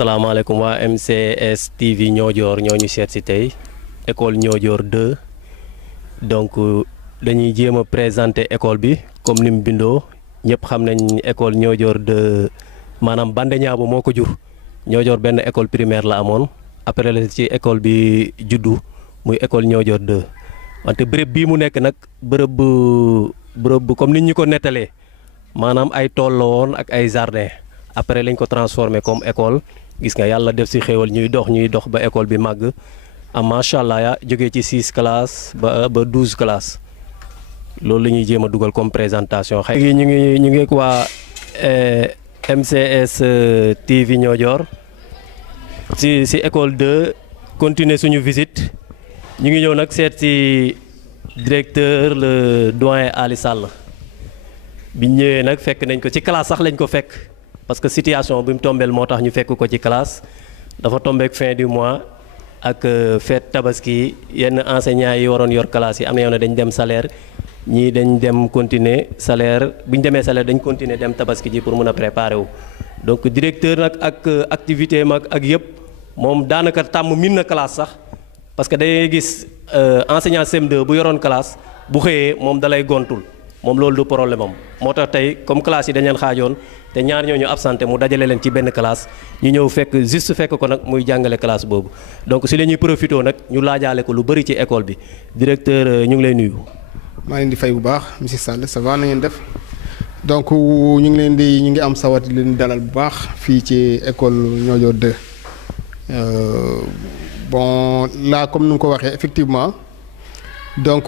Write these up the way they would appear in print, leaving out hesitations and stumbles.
asalaamaaleykum waa MCS TV Niodior ñoo ñu seet si tey école Niodior 2 donc dañuy jéem a présenter école bi comme ni mu bindoo ñëpp xam nañ école Niodior 2 maanaam Bandé Niabo moo ko jur Niodior benn école primaire la amoon après la ci école bi juddu muy école Niodior 2 wante bërëb bii mu nekk nag bërëb bu comme nit ñi ko nettalee maanaam ay tool la woon ak ay jardin après lañ ko transformé comme école gis nga yàlla def si xéewal ñuy dox ba école bi màgg am macha allah ya jógee ci 6 classes ba 12 classes loolu la ñuy jéem a dugal comme présentation. xëy na ñu ngi waa MCS TV Niodior si école 2 continuer suñu visite ñu ngi ñëw nag seet si directeur le doyen Ali Sall biñ ñëwee nag fekk nañ ko ci classe sax lañ ko fekk. parce que situation bi mu tombeel moo tax ñu fekk ko ci classe dafa tombeek fin du mois ak fête tabaski yenn enseignants yi waroon yor classe yi am na yoon dañ dem salaire ñii dañ dem continuer salaire bu ñu demee salaire dañ continuer dem tabaski ji pour mën a préparer wu. donc directeur nag ak activité mag ak yëpp moom daanaka tàmm min na classe sax parce que day gis enseignant CM2 bu yoroon classe bu xëyee moom dalay gontul moom loolu du problème am moo tax tey comme classe yi dañ leen xaajoon te ñaar ñoo ñu absenté mu dajale leen ci benn classe ñu ñëw fekk ko nag muy jàngale classe boobu donc si la ñuy profité nag ñu laajaale ko lu bëri ci école bi directeur ñu ngi lay nuyu. maa leen di fay bu baax monsieur Sall ça va na ngeen def donc ñu ngi am sawat leen dalal bu baax fii ci école Niodior 2 bon là comme ni nga ko waxee effectivement donc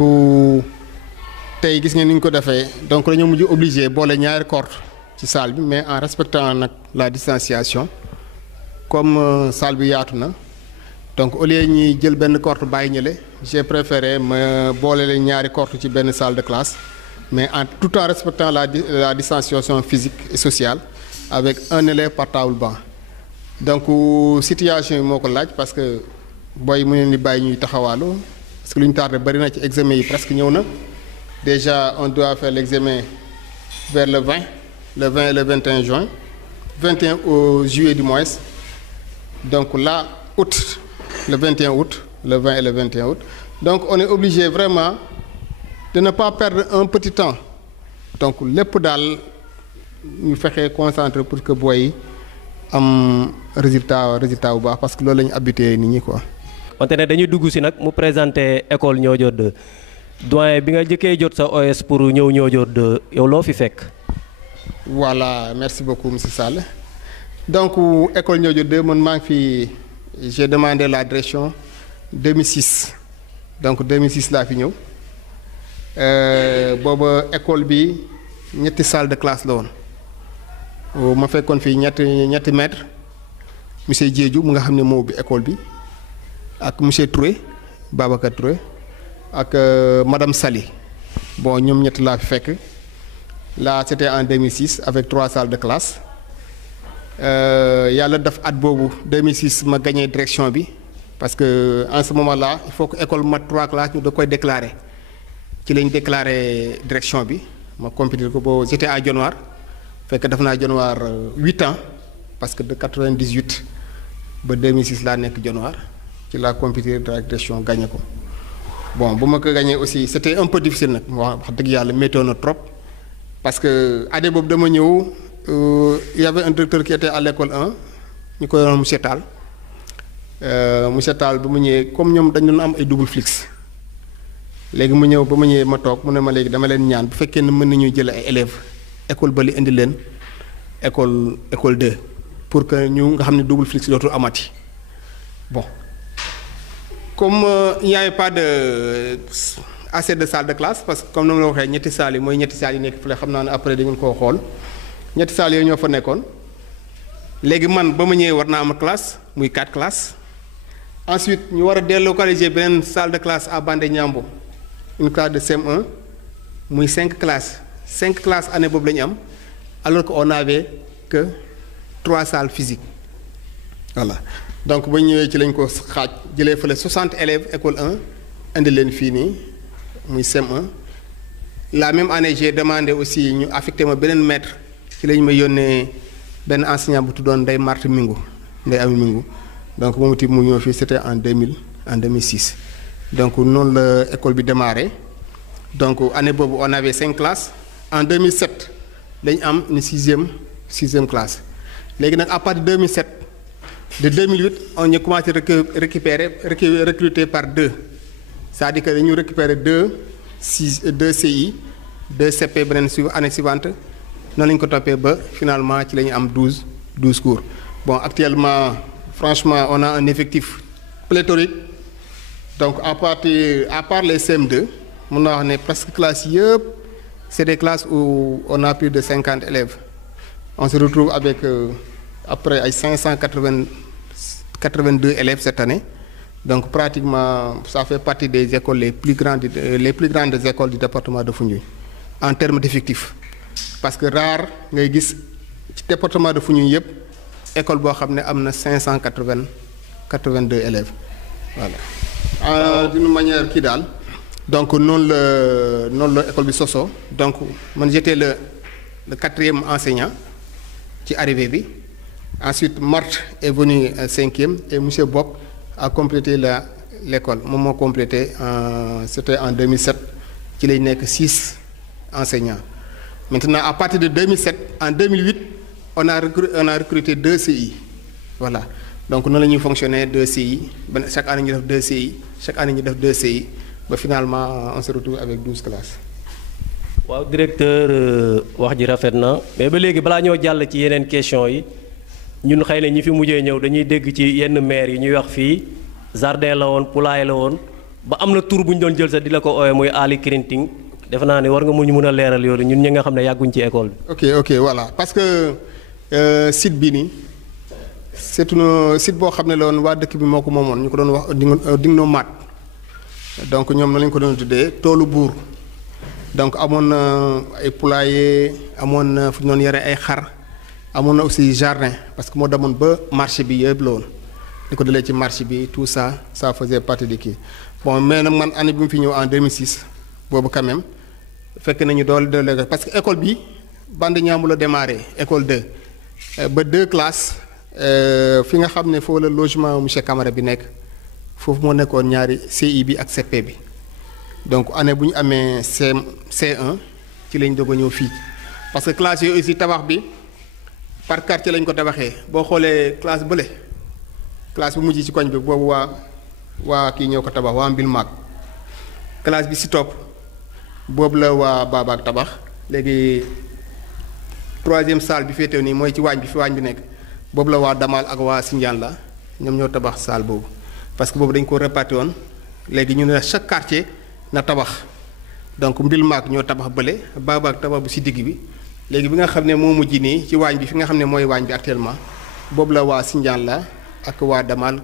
tey gis ngeen ni ñu ko defee donc dañoo mujj obligé boole ñaari cohorte ci salle bi mais en respectant nag la distanciation comme salle bi yaatu na donc au lieu ñuy jël benn cohorte bàyyi ñële j'ai préféré ma boole leen ñaari cohorte ci benn salle de classe mais tout en respectant la distanciation physique et sociale avec un élève par table banc donc situation yi moo ko laaj parce que booy mu leen di bàyyi ñuy taxawaalu parce que lu ñu tardé bari na ci examen yi presque ñëw na déjà on doit faire l'examen vers le 20 et le 21 juin 21 juillet du mois donc là août le 21 août le 20 et le 21 août donc on est obligé vraiment de ne pas perdre un petit temps donc lépp daal ñu fexe concentré pour que booy am résultat bu baax parce que loolu la ñu habitué nit ñi quoi. wante ne dañuy dugg si nag mu présenter école Niodior 2 doyen bi nga jëkkee jot sa OS pour ñëw Niodior 2 yow loo fi fekk. voilà merci beaucoup monsieur Sall donc école Niodior 2 man maa ngi fi j'ai demandé la direction 2006 donc 2006 laa fi ñëw booba école bi ñetti salle de classe la woon ma fekkoon fii ñetti maître monsieur Diédhiou mu nga xam ne moo ubbi école bi ak monsieur Touré Babacar Touré ak madame Sali bon ñoom ñett laa fi fekk. Là c'était en 2006 avec 3 salles de classe yàlla def at boobu 2006 ma gagné direction bi parce que en ce moment là il faut que école mat 3 classes ñu da koy déclarer ci lañ déclarer direction bi ma compétir ko boobu j'étais à Dionewar fekk def naa Dionewar 8 ans parce que de 98 ba 2006 laa nekk Dionewar ci la compétir direction gagné ko bon bu ma ko gagné aussi c'était un peu difficile nag wax dëgg yàlla météo na trop. parce que année boobu dama ñëw il y avait un directeur qui était à l'école 1 ñu koy wax monsieur Tall monsieur Tall ba mu ñëwee comme ñoom dañu doon am ay double fixe léegi mu ñëw ba mu ñëwee ma toog mu ne ma léegi dama leen ñaan bu fekkee ne mën nañu jël ay élèves école ba li indi leen école 2 pour que ñu nga xam ne double fixe dootul amati bon comme il n'y avait pas de assez de salle de classe parce que comme ni ma la waxee ñetti salles yi mooy ñetti salles yi nekk fële xam naa ne après da ngeen koo xool ñetti salles yooyu ñoo fa nekkoon léegi man ba ma ñëwee war naa am classe muy 4 classes ensuite ñu war a délocaliser beneen salle de classe à Bandé Niabo une classe de CM1 muy 5 classes 5 classes année boobu la ñu am alors que on avait que 3 salles physiques voilà donc ba ñëwee ci lañ ko xaaj jëlee fële 60 élèves école 1 indi leen fii nii. muy CM1 la même année j'ai demandé aussi ñu affecté ma beneen maître ci lañ ma yónnee benn enseignant bu tuddoon Ndeye Marthe Mingu Ndeye Amy Mingu donc moom itam mu ñëw fii c'était en 2006 donc noonu la école bi démarré donc année boobu on avait 5 classes en 2007 dañu am une sixième classe léegi nag à partir de 2007 de 2008 on a commencé recruter par 2 c'est-à-dire que dañu récupérer 2 CI 2 CP beneen année suivante noonu la ñu ko toppee ba finalement ci la ñu am 12 cours bon actuellement franchement on a un effectif pléthorique donc à part les CM2 mun naa wax ne presque classe yëpp c'est des classes où on a plus de 50 élèves on se retrouve avec après ay 582 élèves cette année donc pratiquement ça fait partie des écoles les plus grandes écoles du département de Foundiougne en termes d'effectifs parce que rare ngay gis ci département de Foundiougne yëpp école boo xam ne am na 582 élèves voilà d'une manière kii daal donc noonu la école bi soso donc man j'étais le 4e enseignant ci arrivée bi ensuite Marthe est venu 5e et monsieur Bob a complété l'école moom moo complété c'était en 2007 ci lay nekk 6 enseignants maintenant à partir de 2007 en 2008 on a recruté 2 CI voilà donc noonu la ñuy fonctionner 2 CI chaque année ñu def 2 CI chaque année ñu def 2 CI ba finalement on se retrouve avec 12 classes. waaw directeur wax ji rafet na mais ba léegi balaa ñoo jàll ci yeneen question yi ñun xëy na ñi fi mujjee ñëw dañuy dégg ci yenn maire yi ñuy wax fii jardin la woon poulailler la woon ba am na tur bu ñu doon jël sax di la ko ooyee muy Ali Krinting defe naa ni war nga ñu mën a leeral yooyu ñun ñi nga xam ne yàgguñ ci école bi. ok voilà parce que site bi nii c'est un site boo xam ne la woon waa dëkk bi moo ko moomoon ñu ko doon wax Dingno Mat donc ñoom na lañu ko doon tuddee toolu buur donc amoon na ay poulailler amoon na fu ñu doon yare ay xar amoon na aussi jardin parce que moo demoon ba marché bi yëpp la woon di ko dalee ci marché bi tout ça faisait partie de kii bon mais nag man année bi mu fi ñëw en 2006 boobu quand même fekk nañu doole parce que école bi Bande Ñaamu la démarré école 2 ba 2 classes fi nga xam ne foofu la logement monsieur Camara bi nekk foofu moo nekkoon ñaari CI bi ak CP bi donc année bu ñu amee C1 ci lañ doog a ñëw fii parce que classe yooyu aussi tabax bi par quartier lañ ko tabaxee boo xoolee classe bële classe bu mujj ci koñ bi boobu waa kii ñoo ko tabax waa Mbil Maag classe bi si topp boobu la waa Babaak tabax léegi 3e salle bi féetew nii mooy ci waañ bi fi waañ bi nekk boobu la waa Damal ak waa Sindiane la ñoom ñoo tabax salle boobu parce que boobu dañ ko réparti woon léegi ñu ne chaque quartier na tabax donc Mbil Maag ñoo tabax bële Babaak tabax bu si digg bi léegi bi nga xam ne moo mujj nii ci waañ bi fi nga xam ne mooy waañ bi actuellement boobu la waa Sindiane la ak waa Damal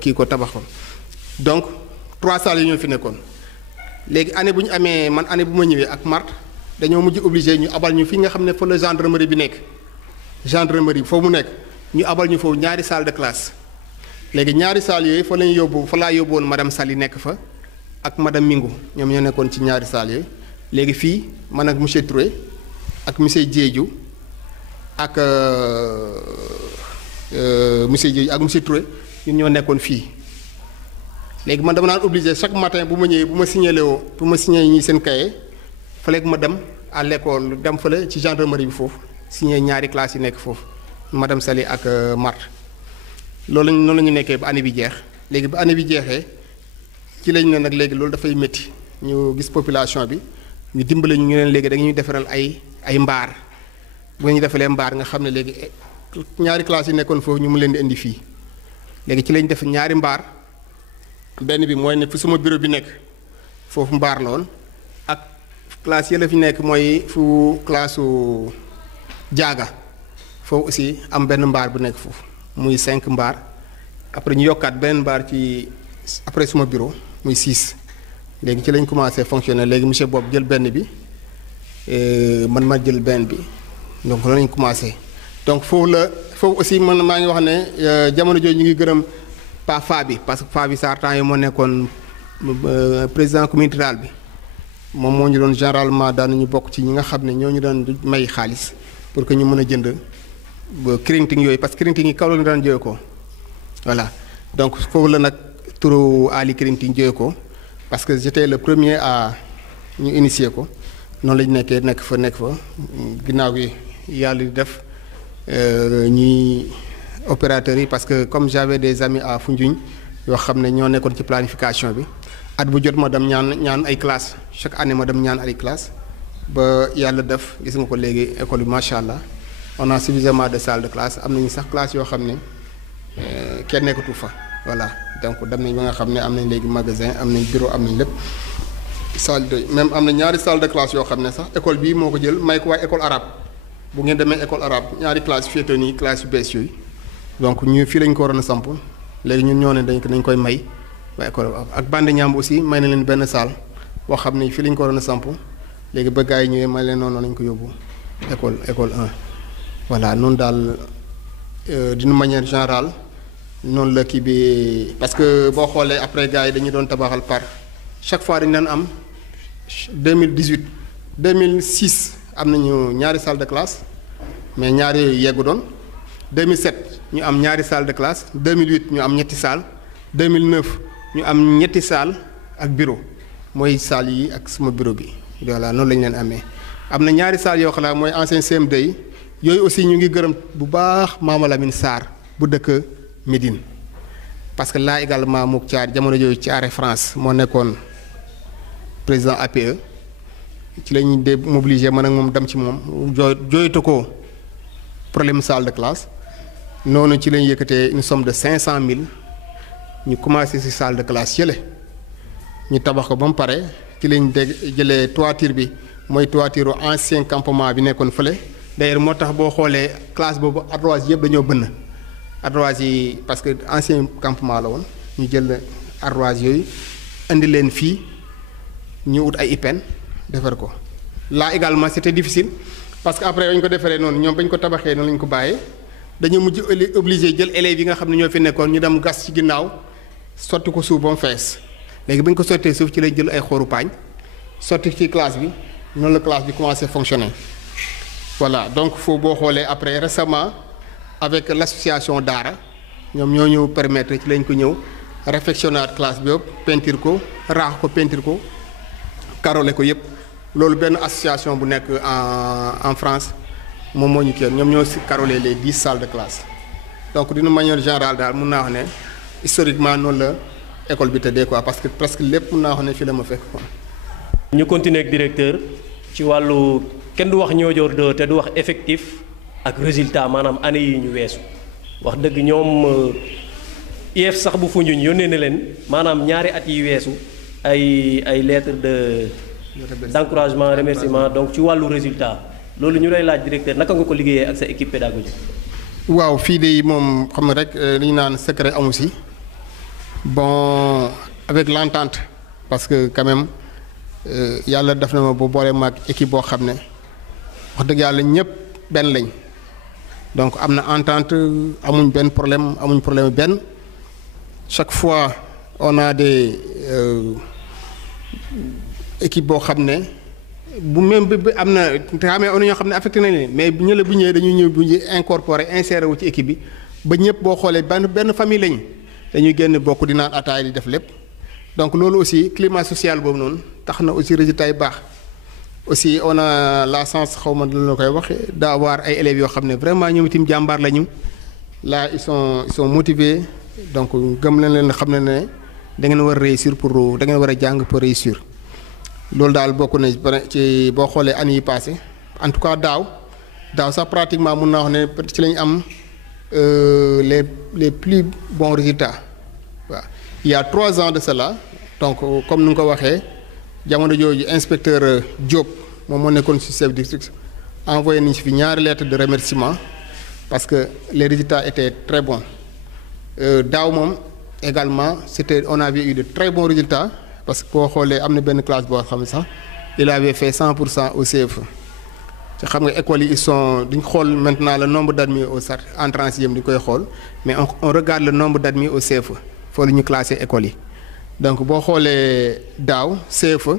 kii ko tabaxoon donc 3 salles yi ñoo fi nekkoon léegi année bu ñu amee man année bu ma ñëwee ak Marthe dañoo mujj obligé ñu abal ñu fi nga xam ne fa la gendarmerie bi nekk gendarmerie bi foofu mu nekk ñu abal ñu foofu ñaari salle de classe léegi ñaari salles yooyu fa lañu yóbbu fa laa yóbbu woon madame Sali nekk fa ak madame Mingu ñoom ñoo nekkoon ci ñaari salles yooyu léegi fii man ak monsieur Touré ak monsieur Diédiou ak monsieur Diédiou ak monsieur Touré ñun ñoo nekkoon fii léegi man dama naan obligé chaque matin bu ma ñëwee bu ma signalé ñi seen cahier fa léegi ma dem à l'école dem fële ci gendarmerie bi foofu signé ñaari classes yi nekk foofu madame Sali ak Marthe loolu lañ noonu la ñu nekkee ba année bi jeex léegi ba année bi jeexee ci lañ ne nag léegi loolu dafay métti ñu gis population bi ñu dimbale ñu leen léegi da ñuy defaral ay mbaar bu ñu defalee mbaar nga xam ne léegi ñaari classes yi nekkoon foofu ñu mu leen di indi fii léegi ci lañ def ñaari mbaar benn bi mooy ne fu suma bureau bi nekk foofu mbaar la woon ak classe yi la fi nekk mooy fu classe jaaga foofu aussi am benn mbaar bu nekk foofu muy 5 mbaar après ñu yokkaat benn mbaar ci après suma bureau muy 6 léegi ci lañ commencé fonctionner léegi monsieur Bob jël benn bi man ma jël benn bi donc loolu lañ commencé donc foofu aussi man maa ngi wax ne jamono jooju ñu ngi gërëm pas fa bi parce que fa bi saa temps yi moo nekkoon président communauté rurale bi moom moo ñu doon généralement daan nañu bokk ci ñi nga xam ne ñoo ñu doon may xaalis pour que ñu mën a jënd ba Krinting yooyu parce que Krinting yi kaw la ñu daan jóge ko voilà donc foofu la nag turu Ali Krinting jóge ko parce que j'étais le premier à ñu initier ko noonu la ñu nekk fa ginnaaw gi yàlla di def ñuy opérateurs yi parce que comme j'avais des amis à Foundiougne yoo xam ne ñoo nekkoon ci planification bi at bu jot ma dem ñaan ay classes chaque année ma dem ñaan ay classes ba yàlla def gis nga ko léegi école bi macha allah on a suffisamment de salles de classe am nañu sax classes yoo xam ne kenn nekkatu fa voilà donc dem nañ ba nga xam ne am nañ léegi magasin am nañ bureau am nañ lépp salle de même am na ñaari salle de classe yoo xam ne sax école bii moo ko jël may ko waa école arabe bu ngeen demee école arabe ñaari classe féete nii classe yu bees yooyu donc ñu fii lañ ko waroon a samp léegi ñun ñoo ne dañ koy may waa école ak bande ñaam aussi may na leen benn salle boo xam ne fii lañ ko waroon a samp léegi ba gars yi ñëwee may leen noonu lañ ko yóbbu école 1 voilà noonu daal d'une manière générale noonu la kii bi parce que boo xoolee après gars yi dañu doon tabaxal par chaque fois dañu daan am 2018 2006 am nañu ñaari salle de classe mais ñaari yooyu yeggu doon 2007 ñu am ñaari salle de classe 2008 ñu am ñetti salle 2009 ñu am ñetti salle ak bureau mooy salle yi ak sama bureau bi voilà noonu lañu leen amee am na ñaari salle yoo xam ne mooy ancien CM2 yi yooyu aussi ñu ngi gërëm bu baax Mama Lamine Sarr bu dëkk Médine parce que là également mook Thiar jamono yooyu ci arrêt France moo nekkoon président APE ci la ñuy démobiliser man ak moom dem ci moom jooytu ko problème salle de classe noonu ci la ñu yëkkatee une somme de 500 000 ñu commencé ci salle de classe yële ñu tabax ko ba mu pare ci lañ jëlee toiture bi mooy toiture ancien campement bi nekkoon fële d'ailleurs moo tax boo xoolee classe boobu ardoise yëpp dañoo bënn ardoise yi parce que ancien campement la woon ñu jël ardoise yooyu indi leen fii ñu ut ay IPEN defar ko là également c'était difficile parce que après bañ ko defaree noonu ñoom bañ ko tabaxee noonu lañ ko bàyyee dañu mujj obligé jël élèves yi nga xam ne ñoo fi nekkoon ñu dem gas ci ginnaaw sotti ko suuf ba mu fees léegi bañ ko sottee suuf ci lañ jël ay xooru paañ sotti ci classe bi noonu la classe bi commencé fonctionner voilà donc foofu boo xoolee après récemment avec l'association Daara ñoom ñoo ñu permettre ci lañ ko ñëw réfectionner classe bi yëpp peinture ko raax ko peinture ko carrelé ko yëpp loolu benn association bu nekk en France moom moo ñu kii ñoom ñoo si carrelé les 10 salles de classe donc d'une manière générale daal mun naa wax ne historiquement noonu la école bi tëddee quoi parce que presque lépp mun naa wax ne fii la ma fekk quoi. ñu continuer ak directeur ci wàllu kenn du wax Niodior 2 te du wax effectif ak résultat maanaam année yi ñu weesu wax dëgg ñoom IEF sax bu Foundiougne yónnee na leen maanaam ñaari at yi weesu ay lettre d'encouragement remerciement donc ci wàllu résultat loolu ñu lay laaj directeur naka nga ko liggéeyee ak sa équipe pédagogique. waaw fii de moom xam nga rek li ñu naan secret amu si bon avec l'entente parce que quand même yàlla def na ma bu boole maag équipe boo xam ne wax dëgg yàlla ñëpp benn lañ donc am na entente amuñ benn problème benn chaque fois on a des équipe boo xam ne bu même bi am na te xamee on ñoo xam ne affecté nañ leen mais bu ñëwee dañuy ñëw bu ñu incorporé inséré wu ci équipe bi ba ñëpp boo xoolee benn famille lañ dañuy génn bokk di naan ataay di def lépp donc loolu aussi climat social boobu noonu tax na aussi résultat yi baax aussi on a la chance xaw ma la koy wax d'avoir ay élèves yoo xam ne vraiment ñoom itam jàmbaar lañu là ils sont motivés donc gëm leen xam ne da ngeen war a réussir da ngeen war a jàng pour réussir. loolu daal bokk na ci boo xoolee année yi passé en tout cas daaw sax pratiquement mun naa wax ne ci lañu am les plus bons résultats waaw il y a 3 ans de cela donc comme ni nga ko waxee jamono jooju inspecteur Diop moom moo nekkoon ci chef district envoyé nañu fi ñaari lettre de remerciement parce que les résultats étaient très bons daaw moom également on avait eu de très bons résultats parce que boo xoolee am na benn classe boo xam ne sax il avait fait 100% au CFE te xam nga écoles yi ils sont duñ xool maintenant le nombre d'admis au SAT entrée en sixième di koy xool mais on regarde le nombre d'admis au CFE foofu la ñu classé écoles yi donc boo xoolee daaw CFE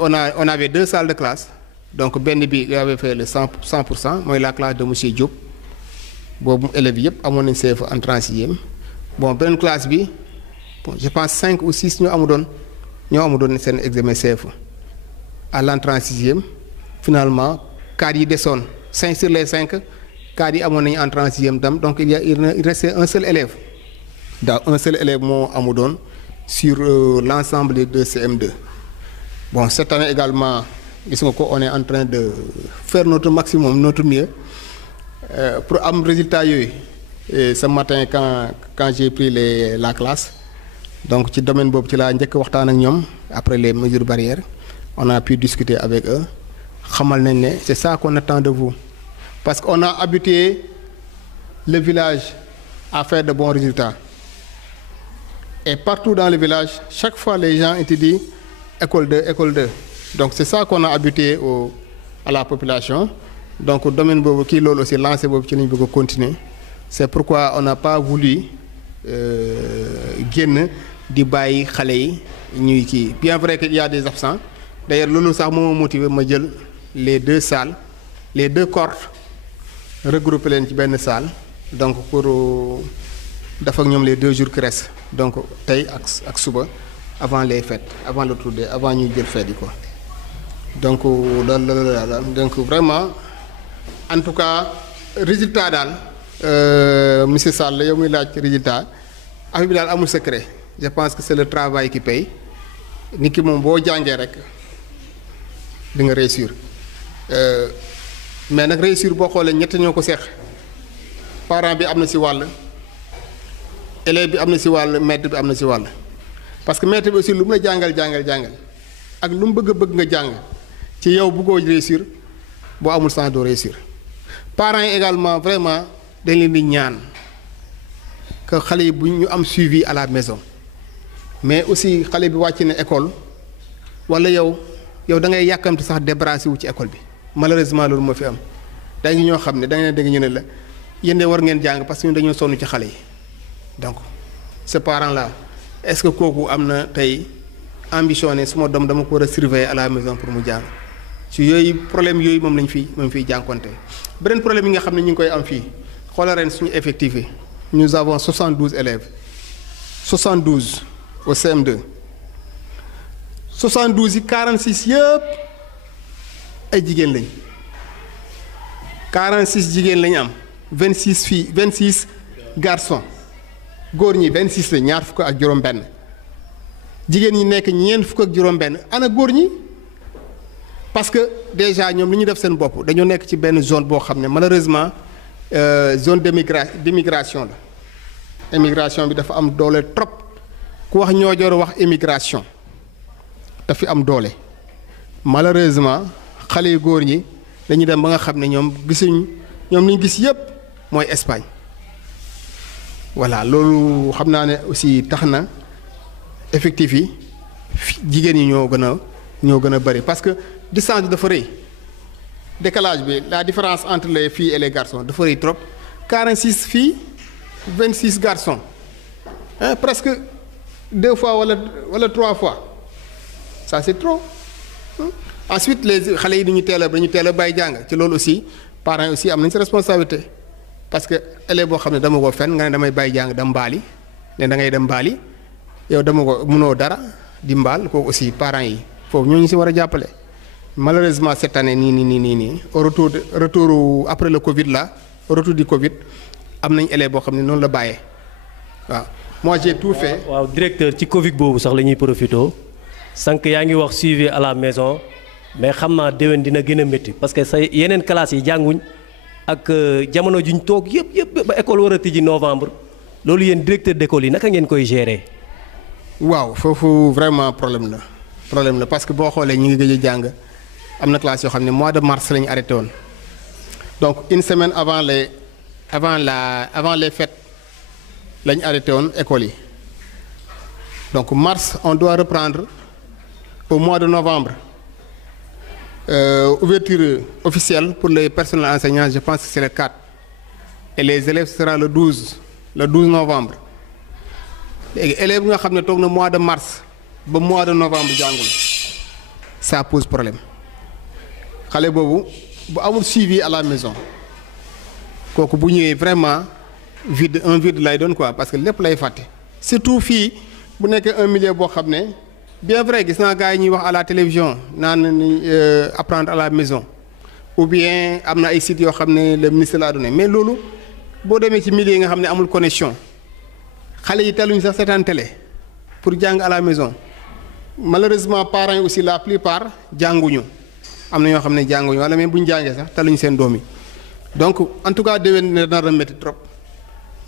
on avait 2 salles de classe donc benn bi il avait fait le 100% mooy la classe de monsieur Diop boobu élèves yëpp amoon nañ CFEE entrée en sixième bon beneen classe bi bon je pense 5 ou 6 ñoo amu doon seen examen CFEE à l'entrée en sixième finalement 4 yi desoon 5 sur les 5 4 yi amoon nañu entrée en sixième tam donc il restait un seul élève moo amu doon sur l'ensemble des 2 CM2 bon cette année également gis nga ko on est en train de faire notre maximum notre mieux pour am résultat yooyu ce matin quand j'ai pris la classe donc ci domaine boobu ci laa njëkk waxtaan ak ñoom après les mesures barrières on a pu discuter avec eux xamal nañ ne c'est ça qu'on attend de vous parce qu'on a habitué le village à faire de bons résultats et partout dans le village chaque fois les gens étaient dit école 2 donc c'est ça qu'on a habitué à la population donc domaine boobu kii loolu aussi lancé boobu ci lañ bëgg a continuer c'est pourquoi on n'a pas voulu génn di bàyyi xale yi ñuy kii bien vrai qu'il y a des absents d'ailleurs loolu sax moo motivé ma jël les 2 salles les 2 cohortes regrouper leen ci benn salle donc pour def ak ñoom les 2 jours qui restent donc tey ak suba avant les fêtes avant le tour avant ñuy jël fête yi quoi donc loolu la donc vraiment en tout cas résultat daal monsieur Sall yow muy laaj résultat affaire bi daal amul secret je pense que c'est le travail qui paye nit ki moom boo jàngee rek di nga réussir mais nag réussir boo xoolee ñett ñoo ko seex parent bi am na ci wàll élève bi am na ci wàll maître bi am na ci wàll parce que maître bi aussi lu mu la jàngal ak lu mu bëgg nga jàng ci yow bëggoo réussir boo amul sens doo réussir parents yi également vraiment dañ leen di ñaan que xale yi bu ñu am suivi à la maison mais aussi xale bi wàcc na école walla yow da ngay yàkkamti sax débarrassé wu ci école bi malheureusement loolu moo fi am dañu ñoo xam ne da ngeen dégg ñu ne la yéen de war ngeen jàng parce que ñun dañoo sonn ci xale yi donc ce parent là est-ce que kooku am na tey ambition ne suma doom dama ko war a surveiller à la maison pour mu jàng ci yooyu problème yooyu moom fiy jànkonte beneen problème yi nga xam ne ñu ngi koy am fii xoolal ren suñu effectif yi nous avons 72 élèves 72 au CM2 72 yi 46 yëpp ay jigéen lañ 46 jigéen lañ am 26 filles 26 garçons góor ñi 26 la ñaar fukk ak juróom-benn jigéen ñi nekk ñeent fukk ak juróom-benn ana góor ñi parce que déjà ñoom li ñu def seen bopp dañoo nekk ci benn zone boo xam ne malheureusement zone d'immigration la immigration bi dafa am doole trop ku wax Niodior wax immigration dafa am doole malheureusement xale yu góor ñi dañuy dem ba nga xam ne ñoom li ñu gis yépp mooy Espagne voilà loolu xam naa ne aussi tax na effectif yi jigéen ñi ñoo gën a bari parce que distance bi dafa rëy décalage bi la différence entre les filles et les garçons dafa rëy trop 46 filles 26 garçons presque 2 fois wala 3 fois ça c'est trop ensuite les xale yi dañu teel a bàyyi jàng ci loolu aussi parents yi aussi am nañ ci responsabilité parce que élève boo xam ne dama ko fen nga ne damay bàyyi jàng dem mbaali ne da ngay dem mbaali yow dama ko mënoo dara di mbaal kooku aussi parents yi foofu ñooñu ci war a jàppale malheureusement cette année nii au retour après le Covid là au retour du Covid am nañ élève boo xam ne noonu la bàyyee waaw moi j'ai tout fait. waaw directeur ci Covid boobu sax la ñuy profité sànq yaa ngi wax suivi à la maison mais xam naa déwén dina gën a métti parce que sa yeneen classes yi jànguñ ak jamono juñ toog yëpp ba école war a tijji novembre loolu yéen directeur d'école yi naka ngeen koy gérer. waaw foofu vraiment problème la parce que boo xoolee ñu ngi gëj a jàng am na classe yoo xam ne mois de mars la ñu arrêté woon donc une semaine avant les fêtes la ñu arrêté woon école yi donc mars on doit reprendre au mois de novembre ouverture officielle pour les personnels enseignants je pense que c'est le 4 et les élèves sera le 12 novembre léegi élèves nga xam ne toog na mois de mars ba mois de novembre jàngul ça pose problème xale boobu bu amul suivi à la maison kooku bu ñëwee vraiment un vide lay doon quoi parce que lépp lay fàtte surtout fii bu nekkee un milieu boo xam ne bien vrai gis naa gars yi ñuy wax à la télévision naan ni apprendre à la maison ou bien am na ay sites yoo xam ne le ministre l'a donné mais loolu boo demee ci milieu yi nga xam ne amul connexion xale yi teluñu sax seetaan télé pour jàng à la maison malheureusement parents yi aussi la plupart jànguñu am na ñoo xam ne jànguñu wala même bu ñu jàngee sax teluñu seen doom yi donc en tout cas déwén nar na métti trop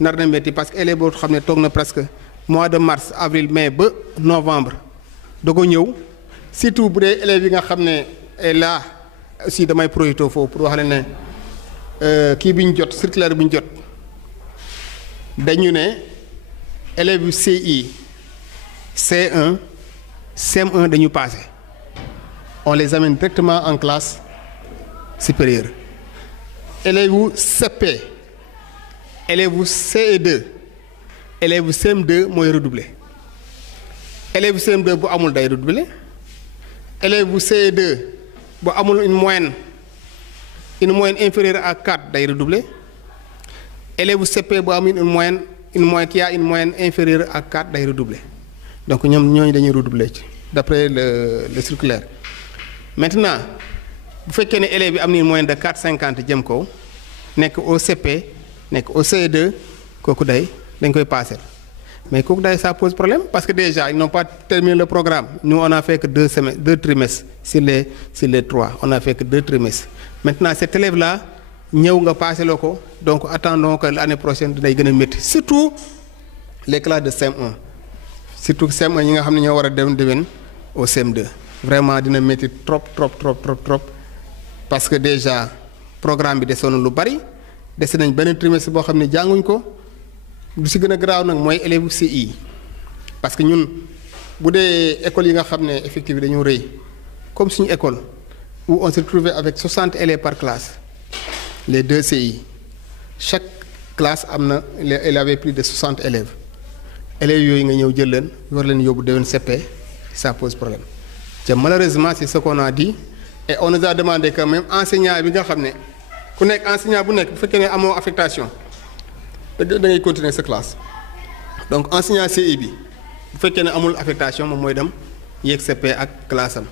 nar na métti parce que élève boo xam ne toog na presque mois de mars avril mai ba novembre da ko ñëw surtout bu dee élèves yi nga xam ne là aussi damay profité foofu pour wax leen ne kii bi ñu jot circulaire bi ñu jot dañu ne élèves yu CI C1 CM1 dañu passé on les amène directement en classe supérieure élèves yu CP élèves yu CE2 élèves yu CM2 mooy redoubler élèves yu CM2 bu amul day redoubler élèves yu CE2 bu amul une moyenne inférieure à 4 day redoubler élèves yu CP bu amul une moyenne qui a une moyenne inférieure à 4 day redoubler donc ñoom ñooñu dañuy redoubler ci d'après le circulaire maintenant bu fekkee ne élèves bi am na une moyenne de 4,50 jëm kaw nekk au CP nekk au CE2 kooku dañ koy passer mais kooku day ça pose problème parce que déjà ils n'ont pas terminé le programme nous on a fait que 2 trimestres sur les 3 on a fait que 2 trimestres maintenant cet élève là ñëw nga passé loo ko donc attendons que l'année prochaine dinay gën a métti surtout les classes de CM1 surtout CM1 ñi nga xam ne ñoo war a dem déwén au CM2 vraiment dina métti trop parce que déjà programme bi desoon na lu bari dese nañ benn trimestre boo xam ne jànguñ ko lu si gën a garaaw nag mooy élèves CI parce que ñun bu dee écoles yi nga xam ne effectif dañoo rëy comme suñu école où on se trouvait avec 60 élèves par classe les 2 CI chaque classe am na il avait plus de 60 élèves yooyu nga ñëw jël leen war leen yóbbu déwén CP ça pose problème te malheureusement c'est ce qu'on a dit et on nous a demandé que même enseignant bi nga xam ne ku nekk enseignant bu nekk bu fekkee ne amoo affectation da ngay continuer sa classe donc enseignant CI bi bu fekkee ne amul affectation moom mooy dem yéeg CP ak classe am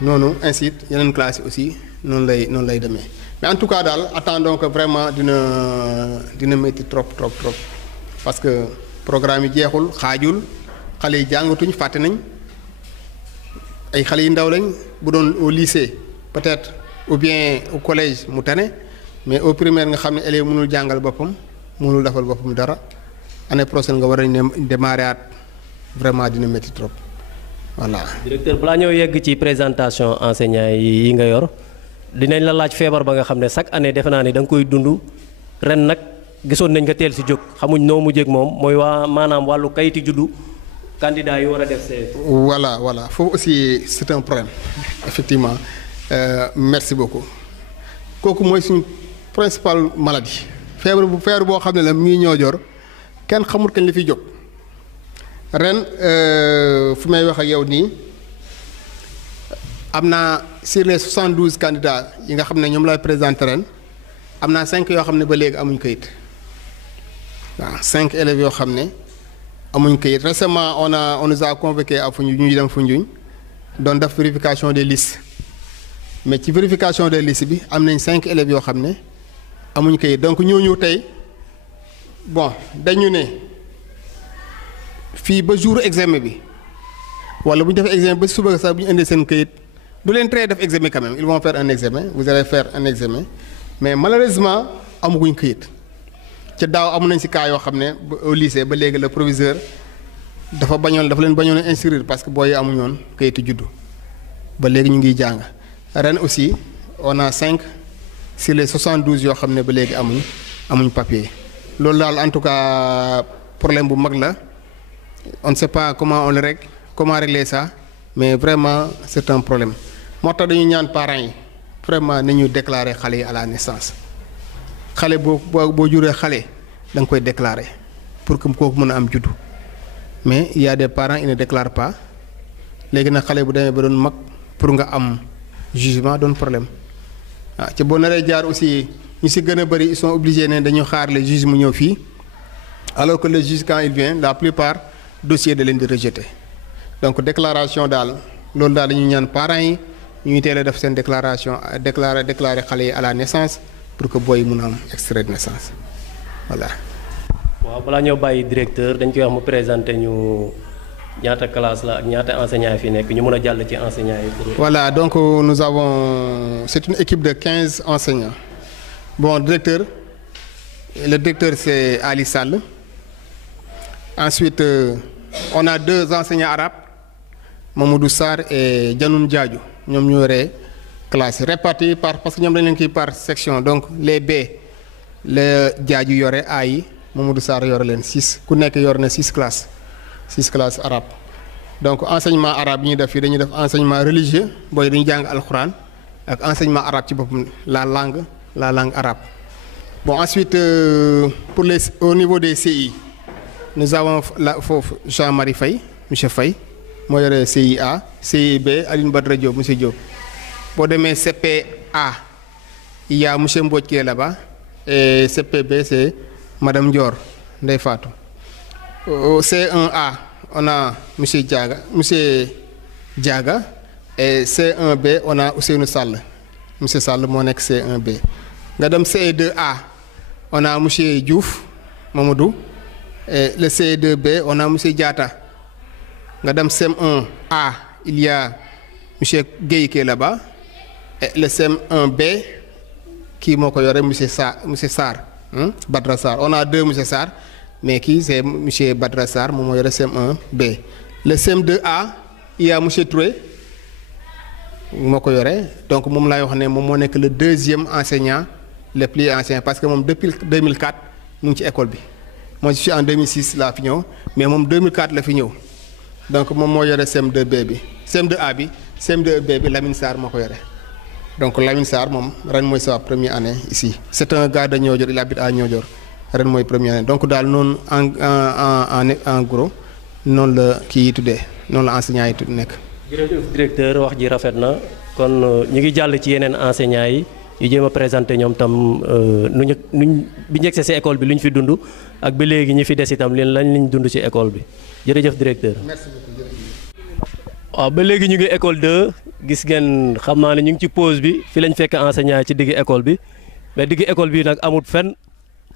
noonu ainsi yeneen classes yi aussi noonu lay demee mais en tout cas daal attendons que vraiment dina métti trop parce que programme yi jeexul xaajul xale yi jàngatuñ fàtte nañ ay xale yu ndaw lañ bu doon au lycée peut-être ou bien au collège mu tane mais au primaire nga xam ne élève mënul jàngal boppam mënul defal boppam dara année prochaine nga war a démarrer at vraiment dina métti trop voilà. directeur balaa ñëw yegg ci présentation enseignants yi nga yor dinañ la laaj feebar ba nga xam ne chaque année defe naa ni da nga koy dund ren nag gisoon nañ nga teel si jóg xamuñ noo mu jég moom mooy maanaam wàllu kayiti juddu candidat yi war a def see. voilà foofu aussi c'est un problème effectivement merci beaucoup kooku mooy suñu principale maladie. feebar boo xam ne la muy ñoo jor kenn xamul kañ la fi jóg ren fu may wax ak yow nii am naa sur les 72 candidats yi nga xam ne ñoom lay présenté ren am naa 5 yoo xam ne ba léegi amuñ kayit waaw 5 élèves yoo xam ne amuñ kayit récemment on nous a convoqué à Foundiougne ñuy dem Foundiougne doon def vérification des listes mais ci vérification des listes bi am nañ 5 élèves yoo xam ne amuñ kayit donc ñooñu tey bon dañu ne fii ba jour examen bi wala bu ñu defee examen ba suba sax bu ñu indee seen kayit du leen tere def examen quand même ils vont faire un examen vous allez faire un examen mais malheureusement amaguñ kayit ca daaw amu nañ ci cas yoo xam ne au lycée ba léegi le proviseur dafa leen bañoon inscrire parce que booy amuñu woon kayitu juddu ba léegi ñu ngi jàng ren aussi on a 5 sur les 72 yoo xam ne ba léegi amuñ papier loolu daal en tout cas problème bu mag la on ne sait pas comment régler ça mais vraiment c'est un problème moo tax dañu ñaan parents yi vraiment nañu déclarer xale yi à la naissance xale boo juree xale da nga koy déclarer pour que kooku mën a am juddu mais il y a des parents ils ne déclarent pas léegi nag xale bu demee ba doon mag pour nga am jugement doon problème waaw ci boo naree jaar aussi ñu si gën a bëri ils sont obligés ne dañu xaar le juge mu ñëw fii alors que le juge quand il vient la plupart dossier da leen di rejeté donc déclaration daal loolu daal dañu ñaan parents yi ñuy teel a def seen déclaration déclarer xale yi à la naissance pour que booy mun a am extrait de naissance voilà. waaw balaa ñoo bàyyi directeur dañ koy wax mu présenter ñu ñaata classe la ak ñaata enseignants yi fi nekk ñu mën a jàll ci enseignants yi. Voilà, donc nous avons c'est une équipe de 15 enseignants. Bon, le directeur c'est Ali Sall. Ensuite, on a 2 enseignants arabes, Mamoudou Sarr et Dianoun Diadjou. Nous avons une classe répartie parce que nous avons par section. Donc les B, le Diadjou y aurait AI, Mamoudou Sarr y aurait 6. Nous avons 6 classes. 6 classes arabes. Donc enseignement arabe ñi def fi dañuy def enseignement religieux boy dañuy jàng alcorane ak enseignement arabe ci boppam la langue arabe. Bon ensuite pour au niveau des CI nous avons Jean-Marie Faye monsieur Faye moo yore CIA CIB Aline Badra Diop monsieur Diop. Boo demee CPA il y a monsieur Mbodj qui est là-bas et CPB c'est madame Dior Ndeye Fatou. Au C1A, on a M. Diaga et C1B, on a Ousseynou Sall. M. Sall, mon ex C1B. Dans C2A, on a M. Diouf, Mamadou. Et le C2B, on a M. Diata. Dans CM1A, il y a M. Gueye qui est là-bas. Et le CM1B, qui m'a M. Sarr, Badra Sarr. On a 2 M. Sarr. Mais qui c'est M. Badrassar, mon CM1B. Le CM2A, il y a M. Troué, donc mon est le 2e enseignant le plus ancien parce que depuis 2004, je suis à l'école. Moi je suis en 2006 là, mais en 2004 je fini. Donc mon est le CM2B. CM2A, CM2B, Lamine Sarr, donc Lamine Sarr, c'est sa première année ici. C'est un gars de Niodior, il habite à Niodior. Ren mooy première année donc daal noonu en gros noonu la kii yi tuddee noonu la enseignants yi nekk. jërëjëf directeur wax ji rafet na kon ñu ngi jàll ci yeneen enseignants yi yu jéem a présenté ñoom tam nuñ bi njëkk ci école bi lu ñu fi dund ak ba léegi ñi fi des itam lañ dund ci école bi jërëjëf directeur. merci beaucoup jërëjëf. waaw ba léegi ñu ngi école 2 gis ngeen xam naa ne ñu ngi ci pause bi fi lañ fekk enseignants yi ci digg école bi mais digg école bi nag amut fenn.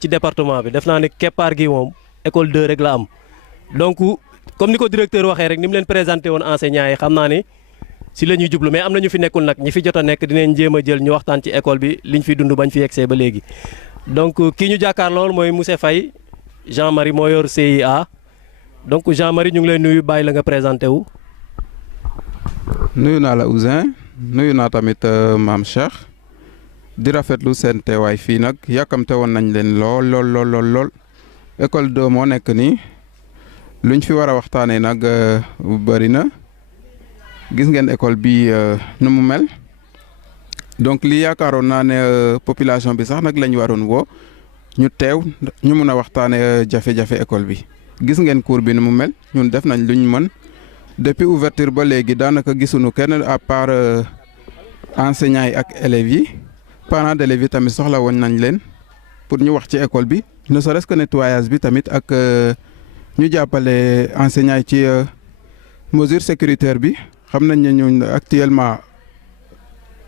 ci département bi def naa ne keppaar gi moom école 2 rek la am donc comme ni ko directeur waxee rek ni mu leen présenté woon enseignants yi xam naa ne si la ñuy jublu mais am na ñu fi nekkul nag ñi fi jot a nekk dinañ jéem a jël ñu waxtaan ci école bi liñ fi dund bañ fi yegsee ba léegi. donc kii ñu jàkkaar lool mooy monsieur Faye Jean-Marie moo yor CIA donc Jean-Marie ñu ngi lay nuyu bàyyi la nga présenté wu. nuyu naa la Ouzin nuyu naa tamit maam Cheikh. di rafetlu seen teewaay fii nag yàkkamte woon nañ leen lool école 2 moo nekk nii luñ fi war a waxtaanee nag bëri na gis ngeen école bi nu mu mel donc li yaakaaroon naa ne population bi sax nag lañ waroon woo ñu teew ñu mun a waxtaanee jafe-jafe école bi gis ngeen cours bi nu mu mel ñun def nañ luñ mën depuis ouverture ba léegi daanaka gisuñu kenn à part enseignants yi ak élèves yi. Parents d'élèves yi tamit soxla woon nañ leen pour ñu wax ci école bi ne serait-ce que nettoyage bi tamit ak ñu jàppale enseignants yi ci mesure sécuritaire bi xam nañ ne ñun actuellement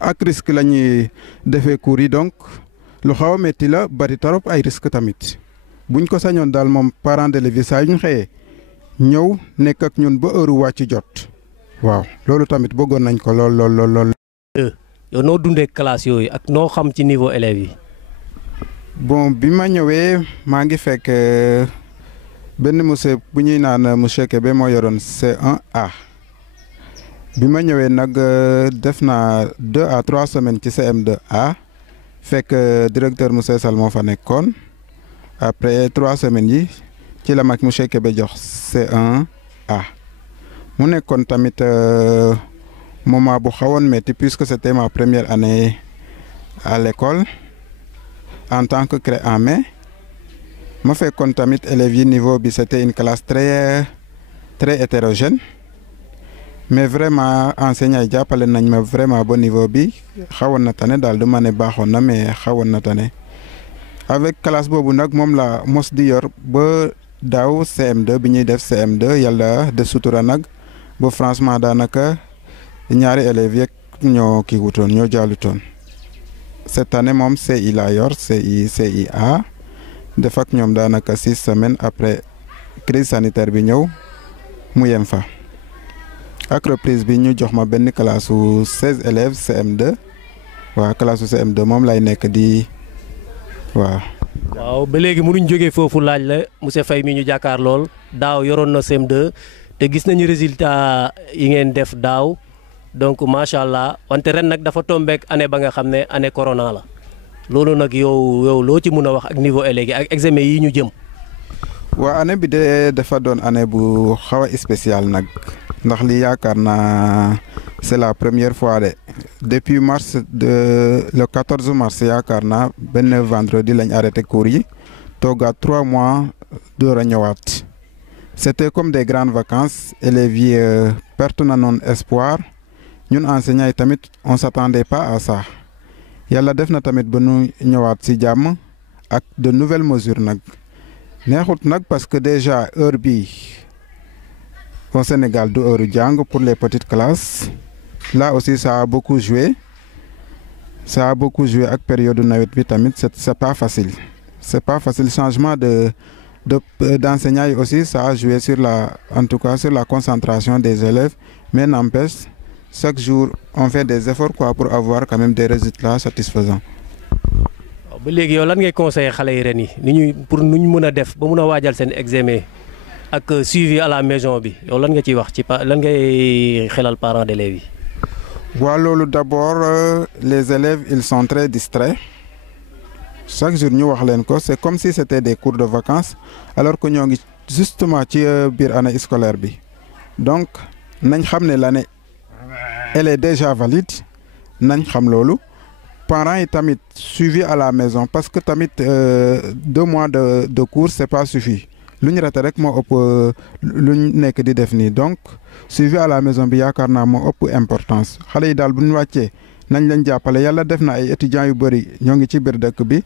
ak risque la ñuy defee cours yi donc lu xaw a métti la bari trop ay risque tamit buñ ko sañoon daal moom parents d'élèves yi saa yu ñu xëyee ñëw nekk ak ñun ba heure wàcc jot waaw loolu tamit bëggoon nañ ko lool. yow noo dundee classe yooyu ak noo xam ci niveau élèves yi. bon bi ma ñëwee maa ngi fekk benn monsieur bu ñuy naan monsieur Kébé moo yoroon C1A bi ma ñëwee nag def naa 2 à 3 semaines ci CM2A fekk directeur monsieur Sall moo fa nekkoon après 3 semaines yi ci la mag monsieur Kébé jox C1A mu nekkoon tamit. Moment bu xawoon metti puisque c'était ma première année à l'école en tant que cré en mai ma fekkoon tamit élèves yi niveau bi c'était une classe très hétérogène mais vraiment enseignants jàppale nañ ma vraiment ba niveau bi xawoon na tane daal du ma ne baaxoon na mais xawoon na tane avec classe boobu nag moom la mos di yor ba daaw CM2 bi ñuy def CM2 yàlla de sutura nag ba franchement daanaka ñaari élèves yeeg ñoo kii wutoon ñoo jaalutoon cette année moom CI laa yor CIA def ak ñoom daanaka 6 semaines après crise sanitaire bi ñëw mu yem fa ak reprise bi ñu jox ma benn classe su 16 élèves CM2 waaw classe su CM2 moom lay nekk di waaw. waaw ba léegi mënuñ jógee foofu laaj la monsieur Faye mi ñu jàkkaar lool daaw yoroon na CM2 te gis nañu résultat yi ngeen def daaw donc macha allah wante ren nag dafa tombeek année ba nga xam ne année corona la loolu nag yow loo ci mun a wax ak niveau élèves ak examen yi ñu jëm. waa année bi de dafa doon année bu xaw a spécial nag ndax li yaakaar naa c'est la première fois de depuis le 14 mars yaakaar naa benn vendredi lañ arrêté cours yi toogaat 3 mois door a ñëwaat c'était comme des grandes vacances élèves yi perte na noon espoir ñun enseignants yi tamit on s'attendait pas à ça yàlla def na tamit ba nu ñëwaat ci jàmm ak de nouvelles mesures nag. neexut nag parce que déjà heure bi au Sénégal du heure jàng pour les petites classes là aussi ça a beaucoup joué ak période nawet bi tamit c'est pas facile changement d'enseignants yi aussi ça a joué en tout cas sur la concentration des élèves mais n'empêche chaque jour on fait des efforts pour avoir quand même des résultats satisfaisants. ba léegi yow lan ngay conseiller xale yi ren yi nu ñu mën a def ba mun a waajal seen examen ak suivi à la maison bi yow lan nga ciy wax lan ngay xelal parents d'élèves yi. waaw loolu d'abord les élèves ils sont très distraits chaque jour ñu wax leen ko c'est comme si c'était des cours de vacances alors que ñoo ngi justement ci biir année scolaire bi donc nañ xam ne l'année elle est déjà valide nañ xam loolu. parents yi tamit suivi à la maison parce que tamit 2 mois de cours c'est pas suffi lu ñu raté rek moo ëpp lu ñu nekk di def nii donc suivi à la maison bi yaakaar naa moo ëpp importance xale yi daal bu ñu wàccee nañ leen jàppale yàlla def na ay étudiants yu bëri ñoo ngi ci biir dëkk bi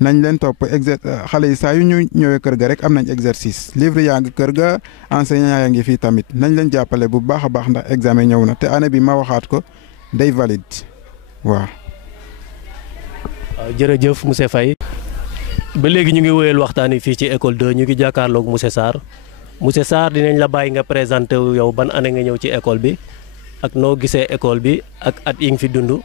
nañ leen topp xale yi saa yu ñu ñëwee kër ga rek am nañ exercice livre yaa ngi kër ga enseignant yaa ngi fii tamit nañ leen jàppale bu baax a baax ndax examen ñëw na te année bi ma waxaat ko day valide waaw. jërëjëf monsieur Faye ba léegi ñu ngi wéyal waxtaan fii ci école 2 ñu ngi jàkkaarloog monsieur Sarr dinañ la bàyyi nga présenté wu yow ban année nga ñëw ci école bi ak noo gisee école bi ak at yi nga fi dund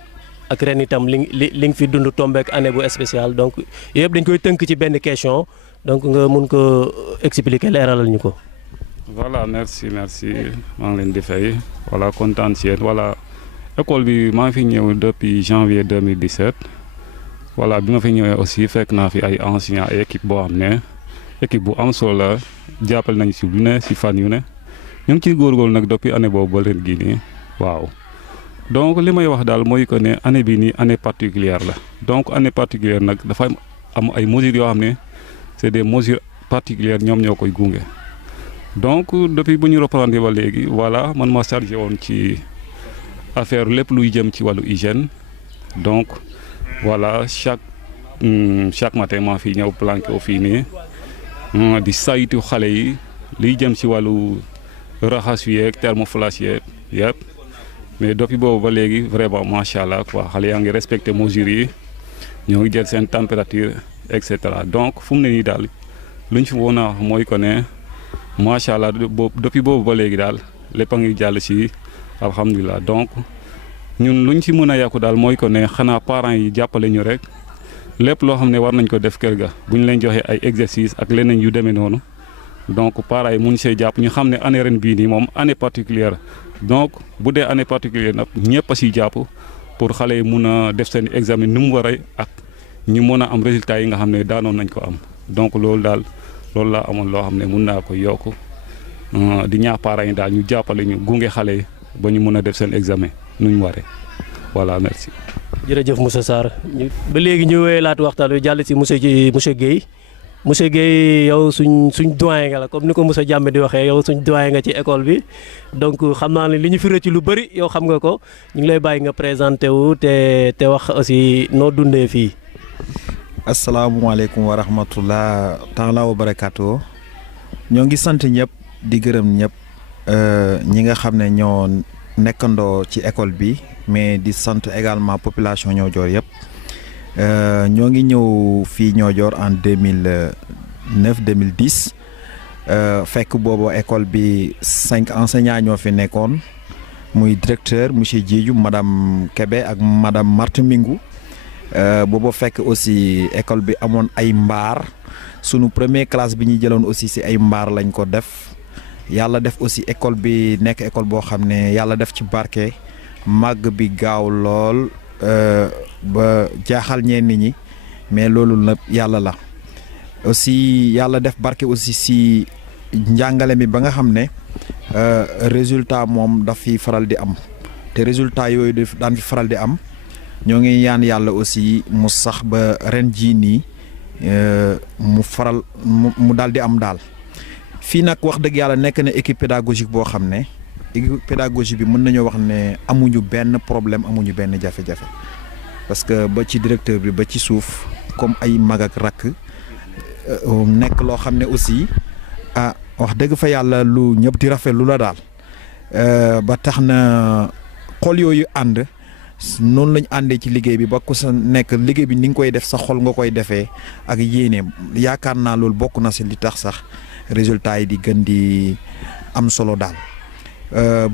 ak ren itam li nga fi dund tombeek année bu spéciale donc yëpp dañ koy tënk ci benn question donc nga mun ko expliquer leeralal ñu ko. voilà merci maa ngi leen di fay voilà kontaan ci yéen voilà école bi maa ngi fi ñëw depuis janvier 2017. voilà bi ma fi ñëwee aussi fekk naa fi ay enseignants ay équipe boo xam ne équipe bu am solo la jàppale nañ si lu ne si fan yu ne ñu ngi ciy góorgóorlu nag depuis année boobu ba leen gii nii waaw. donc li may wax daal mooy que ne année bii nii année particulière la donc année particulière nag dafa am ay mesures yoo xam ne c'est des mesures particulières ñoom ñoo koy gunge donc depuis bu ñu reprendre ba léegi voilà man ma chargé woon ci affaire lépp luy jëm ci wàllu hygiène donc. voilà chaque matin maa fi ñëw planqué wu fii nii di saytu xale yi liy jëm ci wàllu raxas yeeg thermoflash yeeg yëpp mais depuis boobu ba léegi vraiment macha allah quoi xale yaa ngi respecté mesures yi ñoo ngi jël seen température et cetera donc fu mu ne nii daal luñ fi woon a wax mooy que ne macha allah depuis boobu ba léegi daal lépp a ngi jàll ci alhamdulilah donc. ñun luñ ci mën a yàqu daal mooy ko ne xanaa parents yi jàppale ñu rek lépp loo xam ne war nañ ko def kër ga bu ñu leen joxee ay exercice ak leneen yu demee noonu donc parents yi mun see jàpp ñu xam ne année ren bii nii moom année particulière donc bu dee année particulière nag ñëpp a siy jàpp pour xale yi mun a def seen examen ni mu waree ak ñu mën a am résultats yi nga xam ne daanoon nañ ko am donc loolu laa amoon loo xam ne mun naa ko yokk di ñaax parents yi daal ñu jàppale ñu gunge xale yi ba ñu mun a def seen examen. nuñ waree voilà merci. jërëjëf monsieur Sarr ba léegi ñu wéyalaat waxtaan wi jàll ci monsieur Guèye monsieur Guèye yow suñ doyen nga la comme ni ko monsieur Diamé di waxee yow suñ doyen nga ci école bi donc xam naa ne li ñu fi rëcc lu bëri yow xam nga ko ñu ngi lay bàyyi nga présenté wu te wax aussi noo dundee fii. asalaamaaleykum wa rahmatullah taala wa barakaatu. ñoo ngi sant ñëpp di gërëm ñëpp ñi nga xam ne ñoo nekkandoo ci école bi mais di sant également population Niodior yëpp ñoo ngi ñëw fii Niodior en 2009 2010 fekk boobu école bi 5 enseignants ñoo fi nekkoon muy directeur monsieur Diédhiou madame Kébé ak madame Marthe Mingou boobu fekk aussi école bi amoon ay mbaar sunu première classe bi ñuy jëloon aussi ci ay mbaar lañ ko def yàlla def aussi école bi nekk école boo xam ne yàlla def ci barke màgg bi gaaw lool ba jaaxal ñenn ñi mais loolu nag yàlla la aussi yàlla def barke aussi ci njàngale mi ba nga xam ne résultat moom daf fi faral di am te résultat yooyu daan fi faral di am ñoo ngi ñaan yàlla aussi mu sax ba ren jii nii mu daal di am daal fii nag wax dëgg yàlla nekk na équipe pédagogique boo xam ne équipe pédagogique bi mën nañoo wax ne amuñu benn problème amuñu benn jafe-jafe parce que ba ci directeur bi ba ci suuf comme ay mag ak rakk nekk loo xam ne aussi wax dëgg fa yàlla lu ñëpp di rafetlu la daal ba tax na xol yooyu ànd noonu lañ àndee ci liggéey bi ba ku sa nekk liggéey bi ni nga koy def sa xol nga koy defee ak yéene yaakaar naa loolu bokk na si li tax sax résultat yi di gën di am solo daal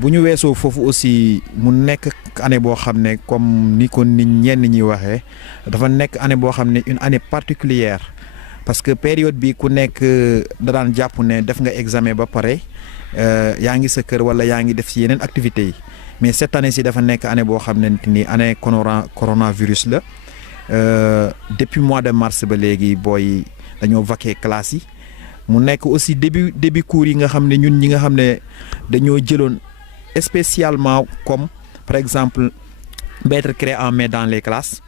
bu ñu weesoo foofu aussi mu nekk année boo xam ne comme ni ko nit ñenn ñi waxee dafa nekk année boo xam ne une année particulière parce que période bi ku nekk da daan jàpp ne def nga examen ba pare yaa ngi sa kër wala yaa ngi def si yeneen activités yi mais cette année ci dafa nekk année boo xam ne ni année coronavirus la depuis mois de mars ba léegi booy dañoo vaquer classe yi mu nekk aussi début cours yi nga xam ne ñun ñi nga xam ne dañoo jëloon spécialement comme par exemple être créé en mai dans les classes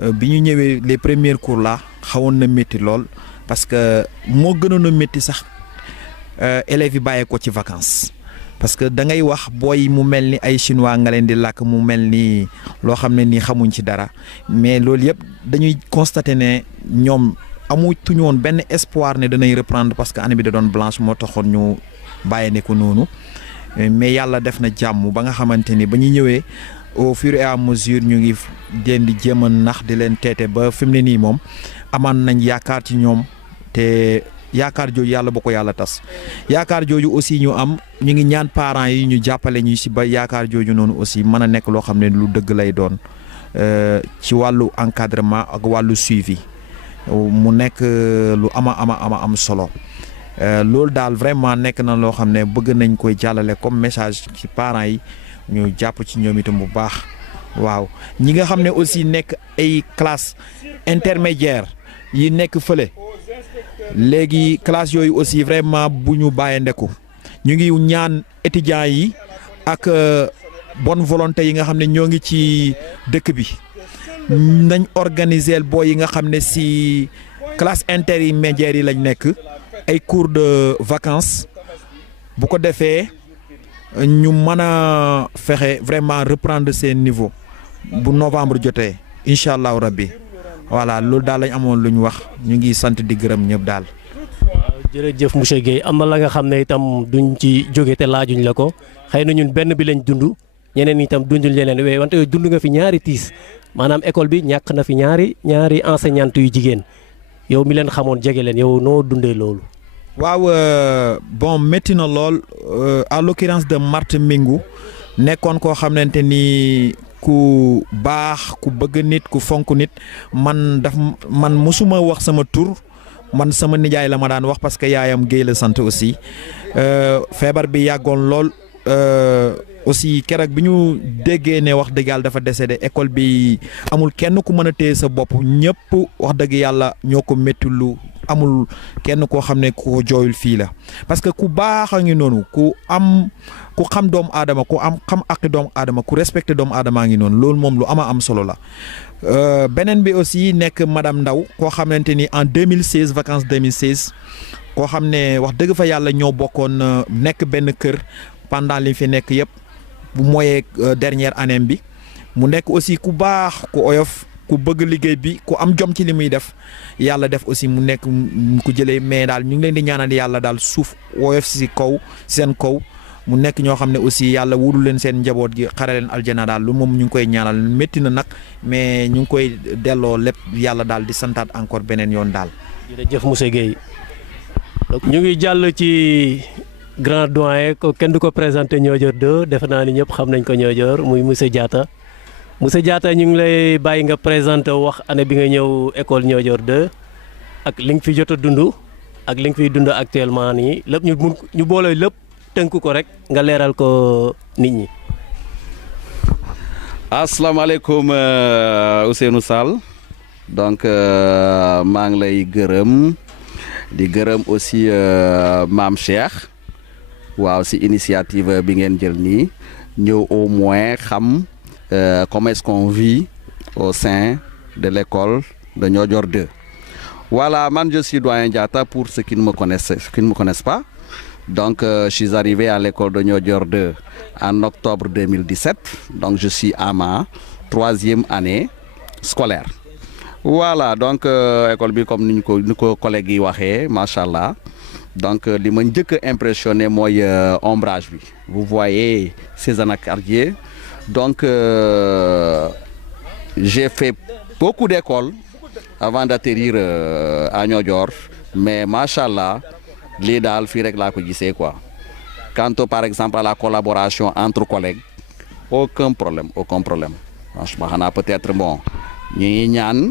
bi ñu ñëwee les premiers cours là xawoon na métti lool parce que moo gënoon a métti sax élèves yi bàyyee ko ci vacances parce que da ngay wax booy mu mel ni ay chinois nga leen di làkk mu mel ni loo xam ne nii xamuñ ci dara mais loolu yëpp dañuy constater ne ñoom amuñu woon benn espoir ne danay reprendre parce que année bi da doon blanche moo taxoon ñu bàyyi ne ko noonu mais yàlla def na jàmm ba nga xamante ni ba ñu ñëwee au fur et à mesure ñu ngi leen di jéem a nax di leen teete ba fi mu ne nii moom amaan nañ yaakaar ci ñoom te yaakaar jooju yàlla ba ko yàlla tas yaakaar jooju aussi ñu ngi ñaan parents yi ñu jàppale ñu ci ba yaakaar jooju noonu aussi mën a nekk loo xam ne lu dëgg lay doon ci wàllu encadrement ak wàllu suivi mu nekk lu am solo loolu daal vraiment nekk na loo xam ne bëgg nañ koy jàllale comme message ci parents yi ñu jàpp ci ñoom itam bu baax waaw ñi nga xam ne aussi nekk ay classe intermédiaire yi nekk fële léegi classe yooyu aussi vraiment bu ñu bàyyee ndeku ñu ngi ñaan étudiants yi ak bonne volonté yi nga xam ne ñoo ngi ci dëkk bi nañ organiser booy yi nga xam ne si classe intermédiaire yi lañ nekk ay cours de vacances bu ko defee ñu mën a fexe vraiment reprendre seen niveau bu novembre jotee incha allahu rabbi voilà loolu daal lañ amoon lu ñu wax ñu ngi sant di gërëm ñëpp daal. jërëjëf monsieur Guèye am na la nga xam ne itam duñ ci jóge te laajuñ la ko xëy na ñun benn bi lañ dund ñeneen itam dunduñ leneen waaye wante dund nga fi ñaari tiis maanaam école bi ñàkk na fi ñaari enseignante yu jigéen yow mi leen xamoon jege leen yow noo dundee loolu. waaw bon métti na lool à l'occurrence de Marthe Mingou nekkoon koo xamante ni ku baax ku bëgg nit ku fonk nit man mosuma wax sama tur man sama nijaay la ma daan wax parce que yaayam Guèye la sant aussi feebar bi yàggoon lool aussi keroog bi ñu déggee ne wax dëgg yàlla dafa décédé école bi amul kenn ku mën a téye sa bopp ñëpp wax dëgg yàlla ñoo ko métti lu amul kenn koo xam ne ku ko jooyul fii la parce que ku baax a ngi noonu ku xam doomu aadama ku xam aqi doomu aadama ku respecté doomu aadama ngi noonu loolu moom lu am solo la. beneen bi aussi nekk madame Ndaw koo xamante ni en 2016 vacances 2016 koo xam ne wax dëgg fa yàlla ñoo bokkoon nekk benn kër pendant li fi nekk yëpp bu mooyee dernière année bi mu nekk aussi ku baax ku oyof ku bëgg liggéey bi ku am jom ci li muy def yàlla def aussi mu nekk ku jëlee mais daal ñu ngi leen di ñaanal yàlla daal suuf woyof si kaw seen kaw mu nekk ñoo xam ne aussi yàlla wóolu leen seen njaboot gi xare leen aljana daal lu moom ñu ngi koy ñaanal métti na nag mais ñu ngi koy delloo lépp yàlla daal di santaat encore beneen yoon daal. jërëjëf monsieur Guèye ñu ngi jàll ci grand doyen ko kenn du ko présenté Niodior 2 defe naa ni ñëpp xam nañ ko Niodior muy monsieur Diatta ñu ngi lay bàyyi nga présenté wax année bi nga ñëw école Niodior 2 ak li nga fi jot a dund ak li nga fiy dund actuellement nii lépp ñu boole lépp tënk ko rek nga leeral ko nit ñi. asalaamaaleykum Ousseynou Sall donc maa ngi lay gërëm di gërëm aussi Mame Cheikh waaw si initiative bi ngeen jël nii ñëw au moins xam comment est-ce qu'on vit au sein de l'école de Niodior 2. Voilà, man je suis doyen Diatta pour ceux qui ne me connaissent pas. Donc je suis arrivé à l'école de Niodior 2 en octobre 2017. Donc je suis à ma 3e année scolaire. Voilà, donc école bi comme ni ko collègues yi waxee machallah. Donc li ma njëkk a impressionné mooy ombrage bi. Vous voyez ces anacardiers. Donc j'ai fait beaucoup d'écoles avant d'atterrir à Niodior, mais machallah lii daal fii rek laa ko gisee quoi. Quant par exemple à la collaboration entre collègues, aucun problème. Franchement xanaa peut-être bon ñi ñaan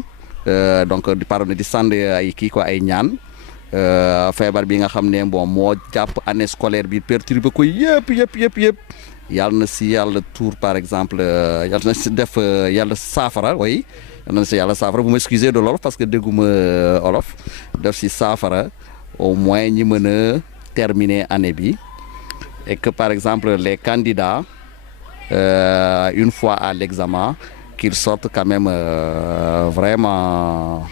donc di parole di sànd ay kii quoi ay ñaan feebar bi nga xam ne bon moo jàpp année scolaire bi perturbé ko yëpp yàlla na si yàlla tour par exemple yàlla na si def yàlla saafara oui yàlla na si yàlla saafara vous m'excusez de l'olof parce que dégguma olof def si saafara au moins ñi mën a terminer année bi et que par exemple les candidats une fois à l'examen qu'ils sortent quand même vraiment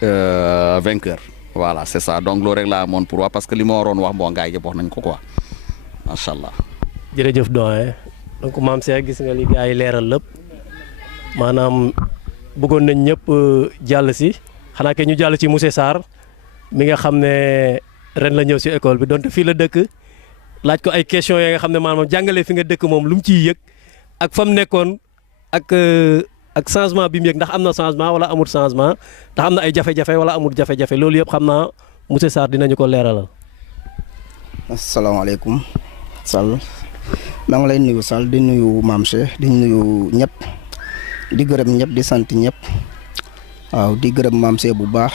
vainqueurs. Voilà c'est ça donc loolu rek laa amoon pour wax parce que li ma waroon wax bon gars yi wax nañ ko quoi macha allah. jërëjëf doyen donc Mame Cheikh gis nga li gars yi leeral lépp maanaam bëggoon nañ ñëpp jàll si xanaa ke ñu jàll ci monsieur Sarr mi nga xam ne ren la ñëw si école bi donte fii la dëkk laaj ko ay questions yi nga xam ne maanaam jàngale fi nga dëkk moom lu mu ciy yëg ak fa mu nekkoon ak changement bi mu yëg ndax am na changement wala amul changement ndax am na ay jafe-jafe wala amul jafe-jafe loolu yëpp xam naa monsieur Sarr dinañu ko leeralal. asalaamaaleykum Sall. maa ngi lay nuyu Sall di nuyu Mame Cheikh di nuyu ñëpp di gërëm ñëpp di sant ñëpp waaw di gërëm Mame Cheikh bu baax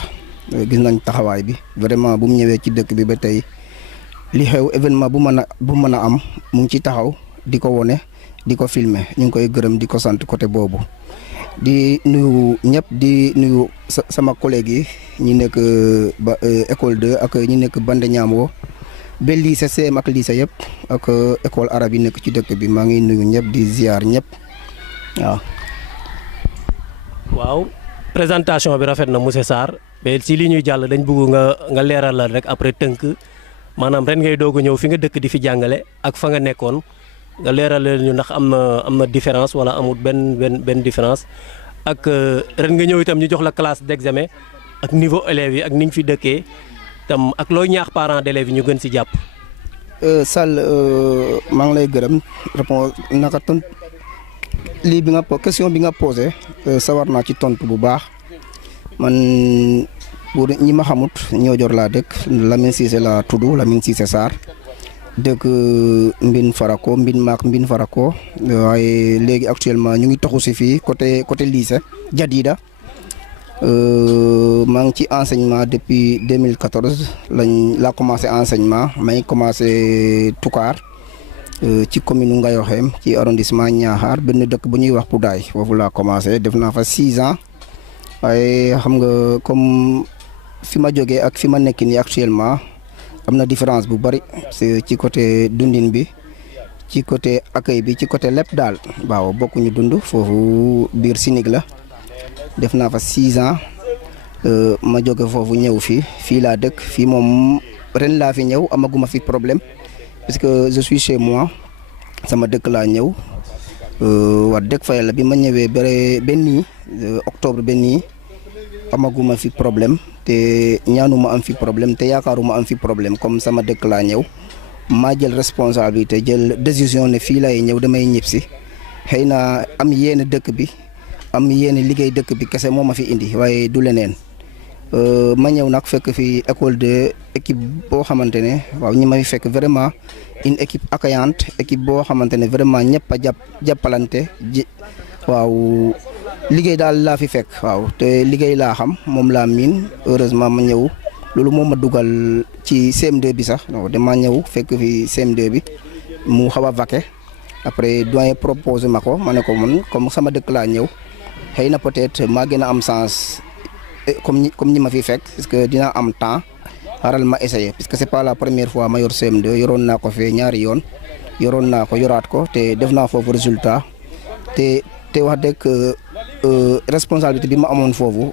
gis nañ taxawaay bi vraiment bu mu ñëwee ci dëkk bi ba tey li xew événement bu mën a am mu ngi ci taxaw di ko wone di ko filmer ñu ngi koy gërëm di ko sant côté boobu di nuyu ñëpp di nuyu sama collègues yi ñi nekk ba école 2 ak ñi nekk Bandé Niamo ba lycée CM ak lycée yëpp ak école arabe yi nekk ci dëkk bi maa ngi nuyu ñëpp di ziar ñëpp waaw présentation bi rafet na monsieur Sarr mais si li ñuy jàll dañ bëgg nga leeral la rek après tënk maanaam ren ngay doog a ñëw fi nga dëkk di fi jàngale ak fa nga nekkoon nga leeral ñu ndax am na différence wala amul benn différence ak ren nga ñëw itam ñu jox la classe d'examen ak niveau élèves yi ak ni ñu fi dëkkee. tam ak looy ñaax parents d'élèves yi ñu gën si jàpp. Sall maa ngi lay gërëm réponse naka lii bi nga question bi nga posé sawar naa ci tontu bu baax man pour ñi ma xamut Niodior laa dëkk Lamine Cissé laa tudd Lamine Cissé Sarr dëkk Mbine Farako Mbine Farako waaye léegi actuellement ñu ngi taxu si fii côté lycée Jadida. maa ngi ci enseignement depuis 2014 laa commencé enseignement may commencé Toucar ci commune Ngayoxeem ci arrondissement Niakhar benn dëkk bu ñuy wax Poudaye foofu laa commencé def naa fa 6 ans waaye xam nga comme fi ma jógee ak fi ma nekk nii actuellement am na différence bu bari ci côté dundin bi ci côté accueil bi ci côté lépp daal waaw bokkuñu dund foofu biir Sinig la. def naa fa 6 ans ma jóge foofu ñëw fii laa dëkk fii moom ren laa fi ñëw amaguma fi problème parce que je suis chez moi sama dëkk laa ñëw wax dëgg fa yàlla bi ma ñëwee ba nii octobre ba nii amaguma fi problème te ñaanuma am fi problème te yaakaaruma am fi problème comme sama dëkk laa ñëw maa jël responsabilité jël décision ne fii lay ñëw damay ñib si xëy na am yéene dëkk bi am yéene liggéey dëkk bi kese moo ma fi indi waaye du leneen ma ñëw nag fekk fi école de équipe boo xamante ne waaw ñi may fekk vraiment une équipe accueillante équipe boo xamante ne vraiment ñëpp a jàppalante waaw liggéey daal laa fi fekk waaw te liggéey laa xam moom laa miin heureusement ma ñëw loolu moo ma dugal ci CM2 bi sax non dama ñëw fekk fi CM2 bi mu xaw a vaqué après doyen proposé ma ko ma ne ko man comme sama dëkk laa ñëw xëy na peut-être maa gën a am sens comme ñi ma fi fekk parce que dina am temps xaaral ma essayer parce que c'est pas la première fois ma yor CM2 yoroon naa ko fee ñaari yoon yoroon naa ko yoraat ko te def naa foofu résultat te wax dëgg responsabilité bi ma amoon foofu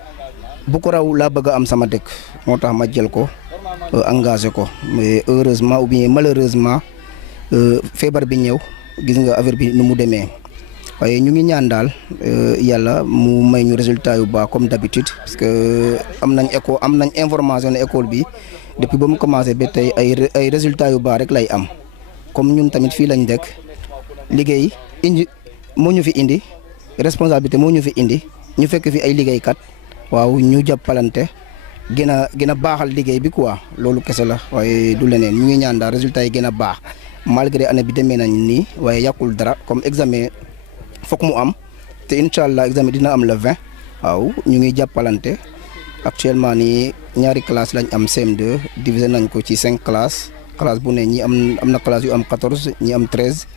bu ko raw laa bëgg a am sama dëkk moo tax ma jël ko engagé ko mais heureusement ou bien malheureusement feebar bi ñëw gis nga affaire bi nu mu demee waaye ñu ngi ñaan daal yàlla mu may ñu résultat yu baax comme d'habitude parce que am nañ information ne école bi depuis ba mu commencé ba tey ay résultats yu baax rek lay am comme ñun tamit fii lañ dëkk liggéey indi moo ñu fi indi responsabilité moo ñu fi indi ñu fekk fi ay liggéeykat waaw ñu jàppalante gën a baaxal liggéey bi quoi loolu kese la waaye du leneen ñu ngi ñaan daal résultats yi gën a baax malgré année bi demee nañ nii waaye yàqul dara comme examen fokk mu am te incha allah examen dina am le 20 waaw ñu ngi jàppalante actuellement nii ñaari classe lañ am CM2 divisé nañ ko ci 5 classes classe bu ne ñi am na classe yu am 14 ñi am 13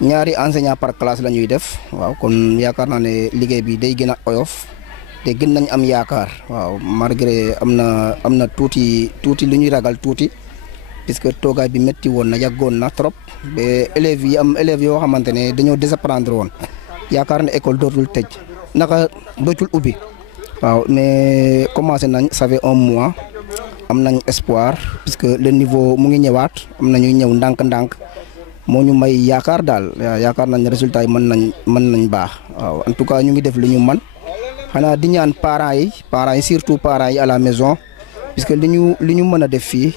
ñaari enseignant par classe la ñuy def waaw kon yaakaar naa ne liggéey bi day gën a oyof te gën nañ am yaakaar waaw malgré am na tuuti lu ñuy ragal tuuti puisque toogaay bi métti woon na yàggoon na trop ba élèves yoo xamante ne dañoo désapprendre woon yaakaar ne école dootul tëj naka dootul ubbi waaw mais commencé nañ ça fait 1 mois am nañ espoir puisque le niveau mu ngi ñëwaat am na ñuy ñëw ndànk-ndànk moo ñu may yaakaar daal yaakaar nañ résultat yi mën nañ baax waaw en tout cas ñu ngi def lu ñu mën xanaa di ñaan parents yi surtout parents yi à la maison puisque li ñu mën a def fii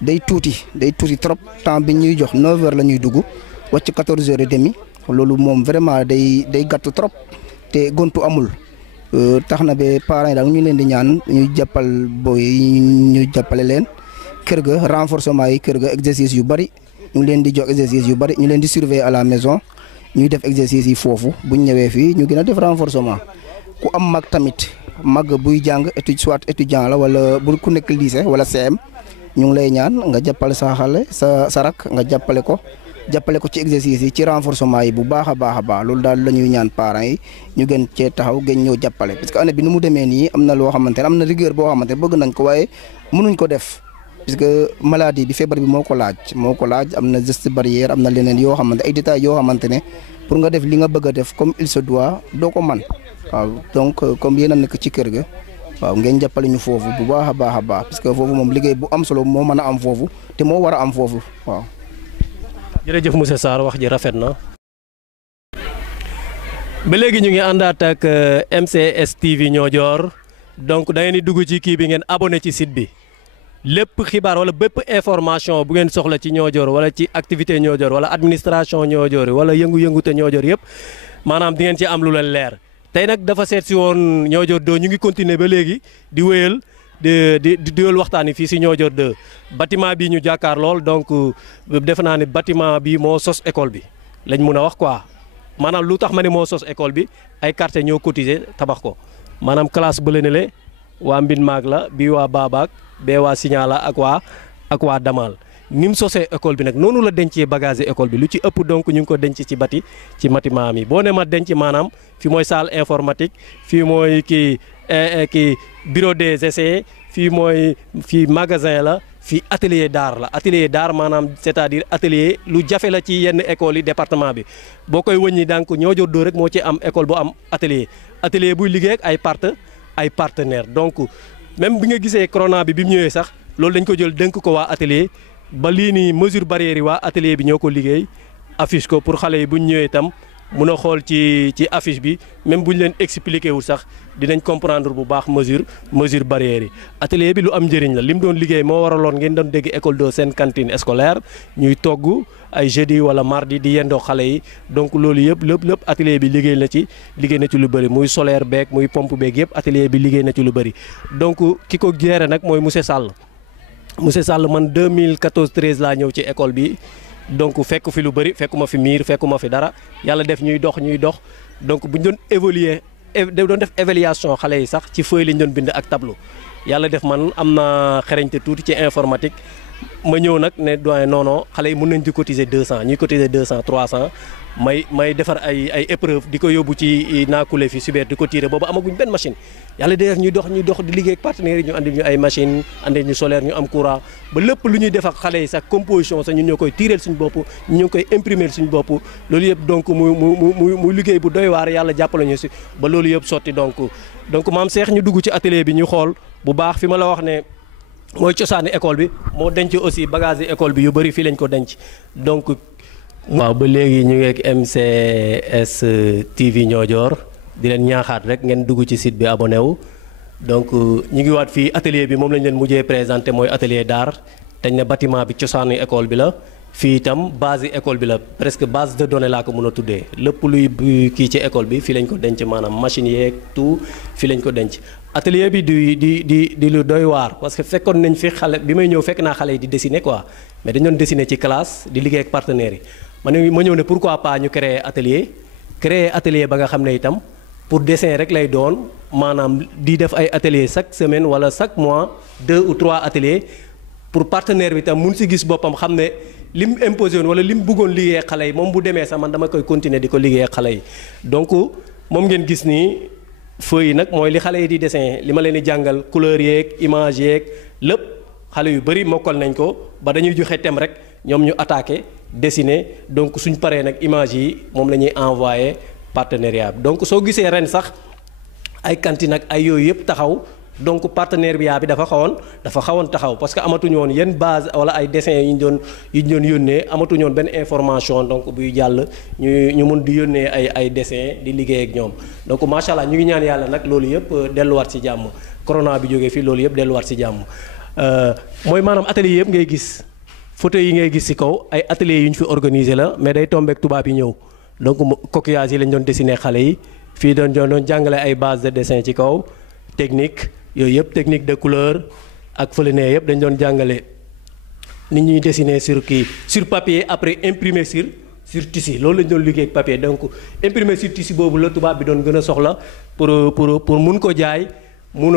day tuuti trop temps bi ñuy jox 9h la ñuy dugg wàcc 14h30 loolu moom vraiment day gàtt trop te gontu amul tax na ba parents yi daal ñu leen di ñaan ñu jàppal boy yi ñu jàppale leen kër ga renforcement yi kër ga exercice yu bari ñu leen di jox exercice yu bari ñu leen di surveiller à la maison ñuy def exercice yi foofu buñ ñëwee fii ñu gën a def renforcement ku am mag tamit mag buy jàng soit étudiant la wala bu ku nekk lycée wala CM ñu ngi lay ñaan nga jàppale sa xale sa rak nga jàppale ko ci exercice yi ci renforcement yi bu baax a baax loolu daal la ñuy ñaan parents yi ñu gën cee taxaw gën ñoo jàppale parce que année bi ni mu demee nii am na loo xamante ne am na rigueur boo xamante ne bëgg nañ ko waaye mënuñ ko def parce que maladie bi feebar bi moo ko laaj am na geste barrière am na leneen yoo xamante ay détails yoo xamante ne pour nga def li nga bëgg a def comme il se doit doo ko man waaw donc comme yéen a nekk ci kër ga waaw ngeen jàppale ñu foofu bu baax a baax parce que foofu moom liggéey bu am solo moo mën a am foofu te moo war a am foofu waaw. jërëjëf monsieur Sarr wax ji rafet na. ba léegi ñu ngi àndaat ak MCS TV Niodior donc da ngeen di dugg ci kii bi ngeen abonné ci site bi lépp xibaar wala bépp information bu ngeen soxla ci Niodior wala ci activité Niodior wala administration Niodior wala yëngu-yëngu te Niodior yëpp maanaam di ngeen ci am lu leen leer. tey nag dafa seet si woon Niodior 2 ñu ngi continuer ba léegi di wéyal di wéyal waxtaan yi fii si Niodior 2 bâtiment bi ñu jàkkaar lool donc defe naa ne bâtiment bi moo sos école bi lañ mun a wax quoi maanaam lu tax ma ne moo sos école bi ay quartier ñoo cotiser tabax ko maanaam classe bële ne le waa Mbin Maag la bii waa Babaak bee waa Signala ak waa Damal ni mu sosee école bi nag noonu la dencee bagage école bi lu ci ëpp donc ñu ngi ko denc ci bâtiment mi boo ne ma denc maanaam fi mooy salle informatique fii mooy kii bureau des essais fii magasin la fii atelier d'art la atelier d'art maanaam c'est-à-dire atelier lu jafe la ci yenn écoles yi département bi boo koy wëññi donc Niodior 2 rek moo ci am école bu am atelier buy liggéey ak ay partenaires donc même bi nga gisee corona bi mu ñëwee sax loolu dañ ko jël dénk ko waa atelier ba lii nii mesure barrière yi waa atelier bi ñoo ko liggéey affiche ko pour xale yi bu ñu ñëwee itam mun a xool ci affiche bi même bu ñu leen expliqué wul sax dinañ comprendre bu baax mesure barrières yi. atelier bi lu am njëriñ la li mu doon liggéey moo waraloon ngeen doon dégg école de seen cantine scolaire ñuy togg ay jeudi wala mardi di yendoo xale yi donc loolu lépp atelier bi liggéey na ci lu bëri muy solaire beeg muy pompe beeg yëpp atelier bi liggéey na ci lu bëri. donc ki ko géré nag mooy monsieur Sall man 2014-13 laa ñëw ci école bi. donc fekk fi lu bëri fekkuma fi miir fekkuma fi dara yàlla def ñuy dox donc bu ñu doon doon def évaluation xale yi sax ci feuille lañ doon bind ak tableau yàlla def man am na xereñte tuuti ci informatique ma ñëw nag ne doyen non xale yi mën nañ di cotiser 200 ñuy cotiser 200 300 may defar ay épreuve di ko yóbbu ci naakule fi Suber di ko tiré boobu amaguñ benn machine yàlla def ñuy dox di liggéey ak partenaires yi ñu andil ñu ay machine andil ñu solaire ñu am courant ba lépp lu ñuy def ak xale yi sax composition sax ñun ñoo koy tiireel suñu bopp ñu ñoo koy imprimer suñu bopp loolu yëpp donc muy liggéey bu doy waar yàlla jàppale ñu si ba loolu yëpp sotti donc maam Cheikh ñu dugg ci atelier bi ñu xool bu baax fi ma la wax ne mooy cosaani école bi moo denc aussi bagage yi école bi yu bëri fii lañ ko denc donc. waaw ba léegi ñu ngi ak MCS TV Niodior di leen ñaaxaat rek ngeen dugg ci site bi abonné wu donc ñu ngi waat fii atelier bi moom lañ leen mujjee présenté mooy atelier d'art dañ ne bâtiment bi cosaanu école bi la fii itam base yi école bi la presque base de données laa ko mën a tuddee lépp luy kii ci école bi fii lañ ko denc maanaam machine yeeg tout fii lañ ko denc. atelier bi di lu doy waar parce que fekkoon nañ fi xale bi may ñëw fekk naa xale yi di dessiner quoi mais dañu doon dessiner ci classe di liggéey ak partenaires yi. ma ñëw ne pourquoi pas ñu créer atelier ba nga xam ne itam pour dessin rek lay doon maanaam di def ay atelier chaque semaine wala chaque mois 2 ou 3 ateliers pour partenaire bi itam mun si gis boppam xam ne li mu imposé woon wala li mu bëggoon liggéey xale yi moom bu demee sax man dama koy continuer di ko liggéey xale yi donc moom ngeen gis nii feuille yi nag mooy li xale yi di dessin li ma leen di jàngal couleur yeeg image yeeg lépp xale yu bëri mokkal nañ ko ba dañuy joxe thème rek ñoom ñu attaqué dessiner donc suñ paree nag image yi moom la ñuy envoyé partenariat bi donc soo gisee ren sax ay cantine ak ay yooyu yëpp taxaw donc partenariat bi dafa xawoon taxaw parce que amatuñu woon yenn base wala ay dessin yu ñu doon yónnee amatuñu woon benn information donc buy jàll ñu mun di yónnee ay dessin di liggéey ak ñoom donc macha allah ñu ngi ñaan yàlla nag loolu yëpp delluwaat ci jàmm corona bi jógee fii loolu yëpp delluwaat ci jàmm mooy maanaam atelier yëpp ngay gis. fauteuil yi ngay gis ci kaw ay ateliers yu ñu fi organisé la mais day tombeek tubaab yi ñëw donc coquillage yi lañ doon dessiné xale yi fii doon jàngale ay base de dessin ci kaw technique yooyu yëpp technique de couleur ak fële ne yëpp dañ doon jàngale nit ñuy dessiner sur papier après imprimer sur tissu loolu lañ doon liggéey ak papier donc imprimer sur tissu boobu la tubaab bi doon gën a soxla pour mun ko jaay mun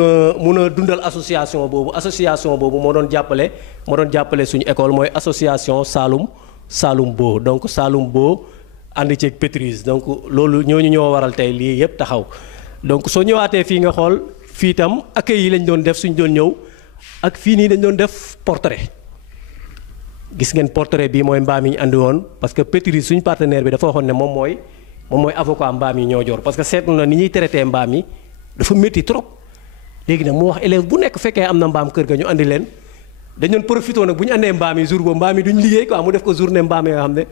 a dundal association boobu moo doon jàppale suñu école mooy association Saloum Bo donc Saloum Bo ànd ceeg Pétrus donc loolu ñooñu ñoo waral tey lii yëpp taxaw donc soo ñëwaatee fii nga xool fii itam accueil yi lañ doon def suñ doon ñëw ak fii nii dañ doon def portrait gis ngeen portrait bii mooy mbaam yi ñu andi woon parce que Pétrus suñ partenaire bi dafa waxoon ne moom mooy avocat mbaam yi Niodior parce que seetlu na ni ñuy traité mbaam yi dafa métti trop. léegi nag mu wax élève bu nekk fekkee am na mbaam kër ga ñu andi leen dañu doon profité nag bu ñu andee mbaam yi jour boobu mbaam yi duñ liggéey quoi mu def ko journée mbaam yi nga xam ne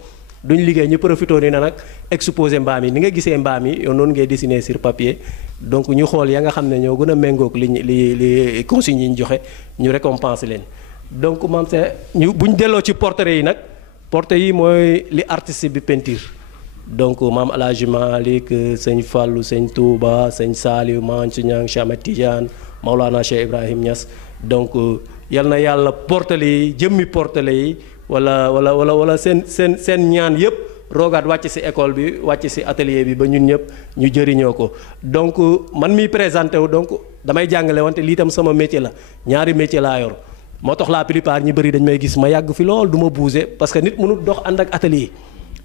duñ liggéey ñu profité ni na nag exposé mbaam yi ni nga gisee mbaam yi yow noonu ngay dessiner sur papier donc ñu xool ya nga xam ne ñoo gën a méngoog li consignes yi ñu joxe ñu récompense leen donc maam c'est ñu bu ñu delloo ci portrait yi nag portrait yi mooy li artiste bi peinture donc maam El Hadj Malick sëñ Fallou sëñ Touba sëñ Saliou Mansour Niang Cheikh Ahmed Tidiane Maulana Cheikh Ibrahim Niass donc yal na yàlla portale yi jëmmi portale yi wala seen ñaan yëpp roogaat wàcc ci école bi wàcc ci atelier bi ba ñun ñëpp ñu jëriñoo ko donc man miy présenté wu donc damay jàngale wante lii tam sama métier la ñaari métier laa yor moo tax la plupart ñi bëri dañ may gis ma yàgg fi lool du ma bouger parce que nit mënul dox ànd ak atelier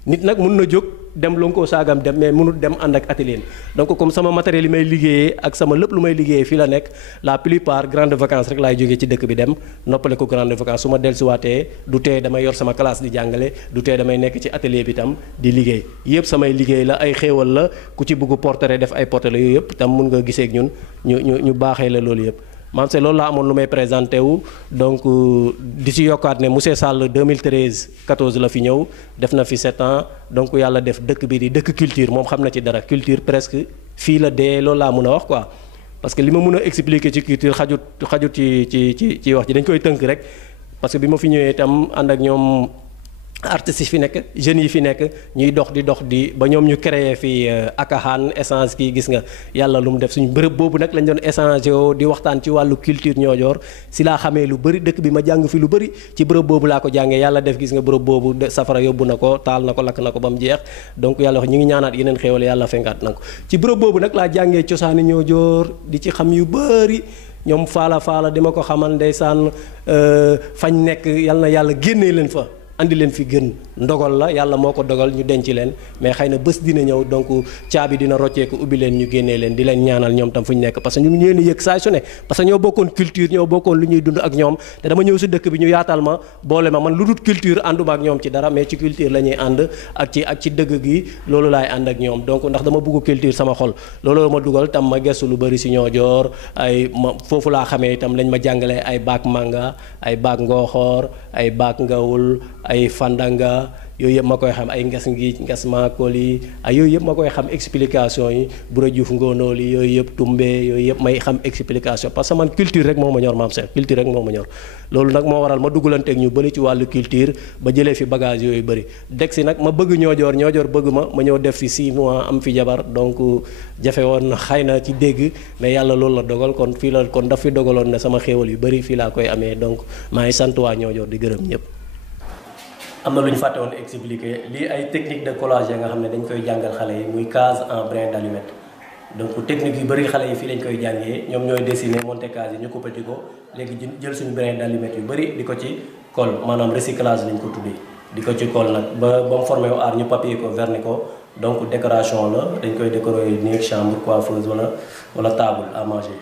nit nag mun na jóg dem lonko saagam dem mais mënul dem ànd ak atelier donc comme sama matériel yi may liggéeyee ak sama lépp lu may liggéeyee fii la nekk la plupart grande vacances rek laay jógee ci dëkk bi dem noppale ko grande vacances su ma dellusiwaatee du tee damay yor sama classe di jàngale du tee damay nekk ci atelier bi tam di liggéey yëpp samay liggéey la ay xéewal la ku ci bëgg portrait def ay portrait yooyu yëpp tam mun nga gisee ak ñun ñu baaxee la loolu yëpp maam c'est loolu laa amoon lu may présenté wu donc di ci yokkaat ne monsieur Sall 2013 14 la fi ñëw def na fi 7 ans donc yàlla def dëkk bi di dëkk culture moom xam na ci dara culture presque fii la dee loolu laa mun a wax quoi parce que li ma mun a expliquer ci culture xajut ci wax ji dañ koy tënk rek parce que bi ma fi ñëwee itam ànd ak ñoom artistes yi fi nekk jeunes yi fi nekk ñuy dox di ba ñoom ñu créé fi akaxaan essence kii gis nga yàlla lu mu def suñu bërëb boobu nag lañ doon échanger oo di waxtaan ci wàllu culture Niodior si laa xamee lu bëri dëkk bi ma jàng fi lu bëri ci bërëb boobu laa ko jàngee yàlla def gis nga bërëb boobu safara yóbbu na ko taal na ko lakk na ko ba mu jeex donc yàlla wax ñu ngi ñaanaat yeneen xéewal yàlla fenkaat na ko ci bërëb boobu nag laa jàngee cosaani Niodior di ci xam yu bëri ñoom faala di ma ko xamal ndeysaan fañ nekk yal na yàlla génnee leen fa andi leen fi gën ndogal la yàlla moo ko dogal ñu denc leen mais xëy na bés dina ñëw donc caabi dina rocceeku ubbi leen ñu génnee leen di leen ñaanal ñoom tam fu ñu nekk parce que ñu ngi leen yëg saa su ne parce que ñoo bokkoon culture ñoo bokkoon lu ñuy dund ak ñoom te dama ñëw si dëkk bi ñu yaatal ma boole ma man lu dul culture ànduma ak ñoom ci dara mais ci culture la ñuy ànd ak ci dëgg gi loolu laay ànd ak ñoom donc ndax dama bëgg culture sama xol loolu ma dugal tam ma gestu lu bëri si Niodior foofu laa xamee itam lañ ma jàngalee ay baak manga ay baak ngooxoor ay baak ngawul ay fandanga yooyu yëpp ma koy xam ay nges ngi nges maakoli ay yooyu yëpp ma koy xam explication yi Bura Diouf ngóonool yi yooyu yëpp tumbe yooyu yëpp may xam explication parce que man culture rek moo ma ñor maam Cheikh culture rek moo ma ñor loolu nag moo waral ma dugalanteeg ñu bëri ci wàllu culture ba jëlee fi bagage yooyu bëri deg si nag ma bëgg Niodior bëgg ma ñëw def fi 6 mois am fi jabar donc jafe woon na xëy na ci dégg mais yàlla loolu la dogal kon fii la kon daf fi dogaloon ne sama xéewal yu bëri fii laa koy amee donc maa ngi sant waa Niodior di gërëm ñëpp. am na lu ñu fàtte woon expliquer lii ay technique de collage nga xam ne dañ koy jàngal xale yi muy case en brin d'allumette donc technique yu bëri xale yi fii lañ koy jàngee ñoom ñooy dessiner monter case yi ñu coupé ko léegi jël suñu brin d'allumette yu bëri di ko ci colle maanaam recyclage lañ ko tuddee di ko ci colle nag ba mu formé wu aar ñu papier ko vernis ko donc décoration la dañ koy décorer néeg chambre coiffeuse wala table à manger.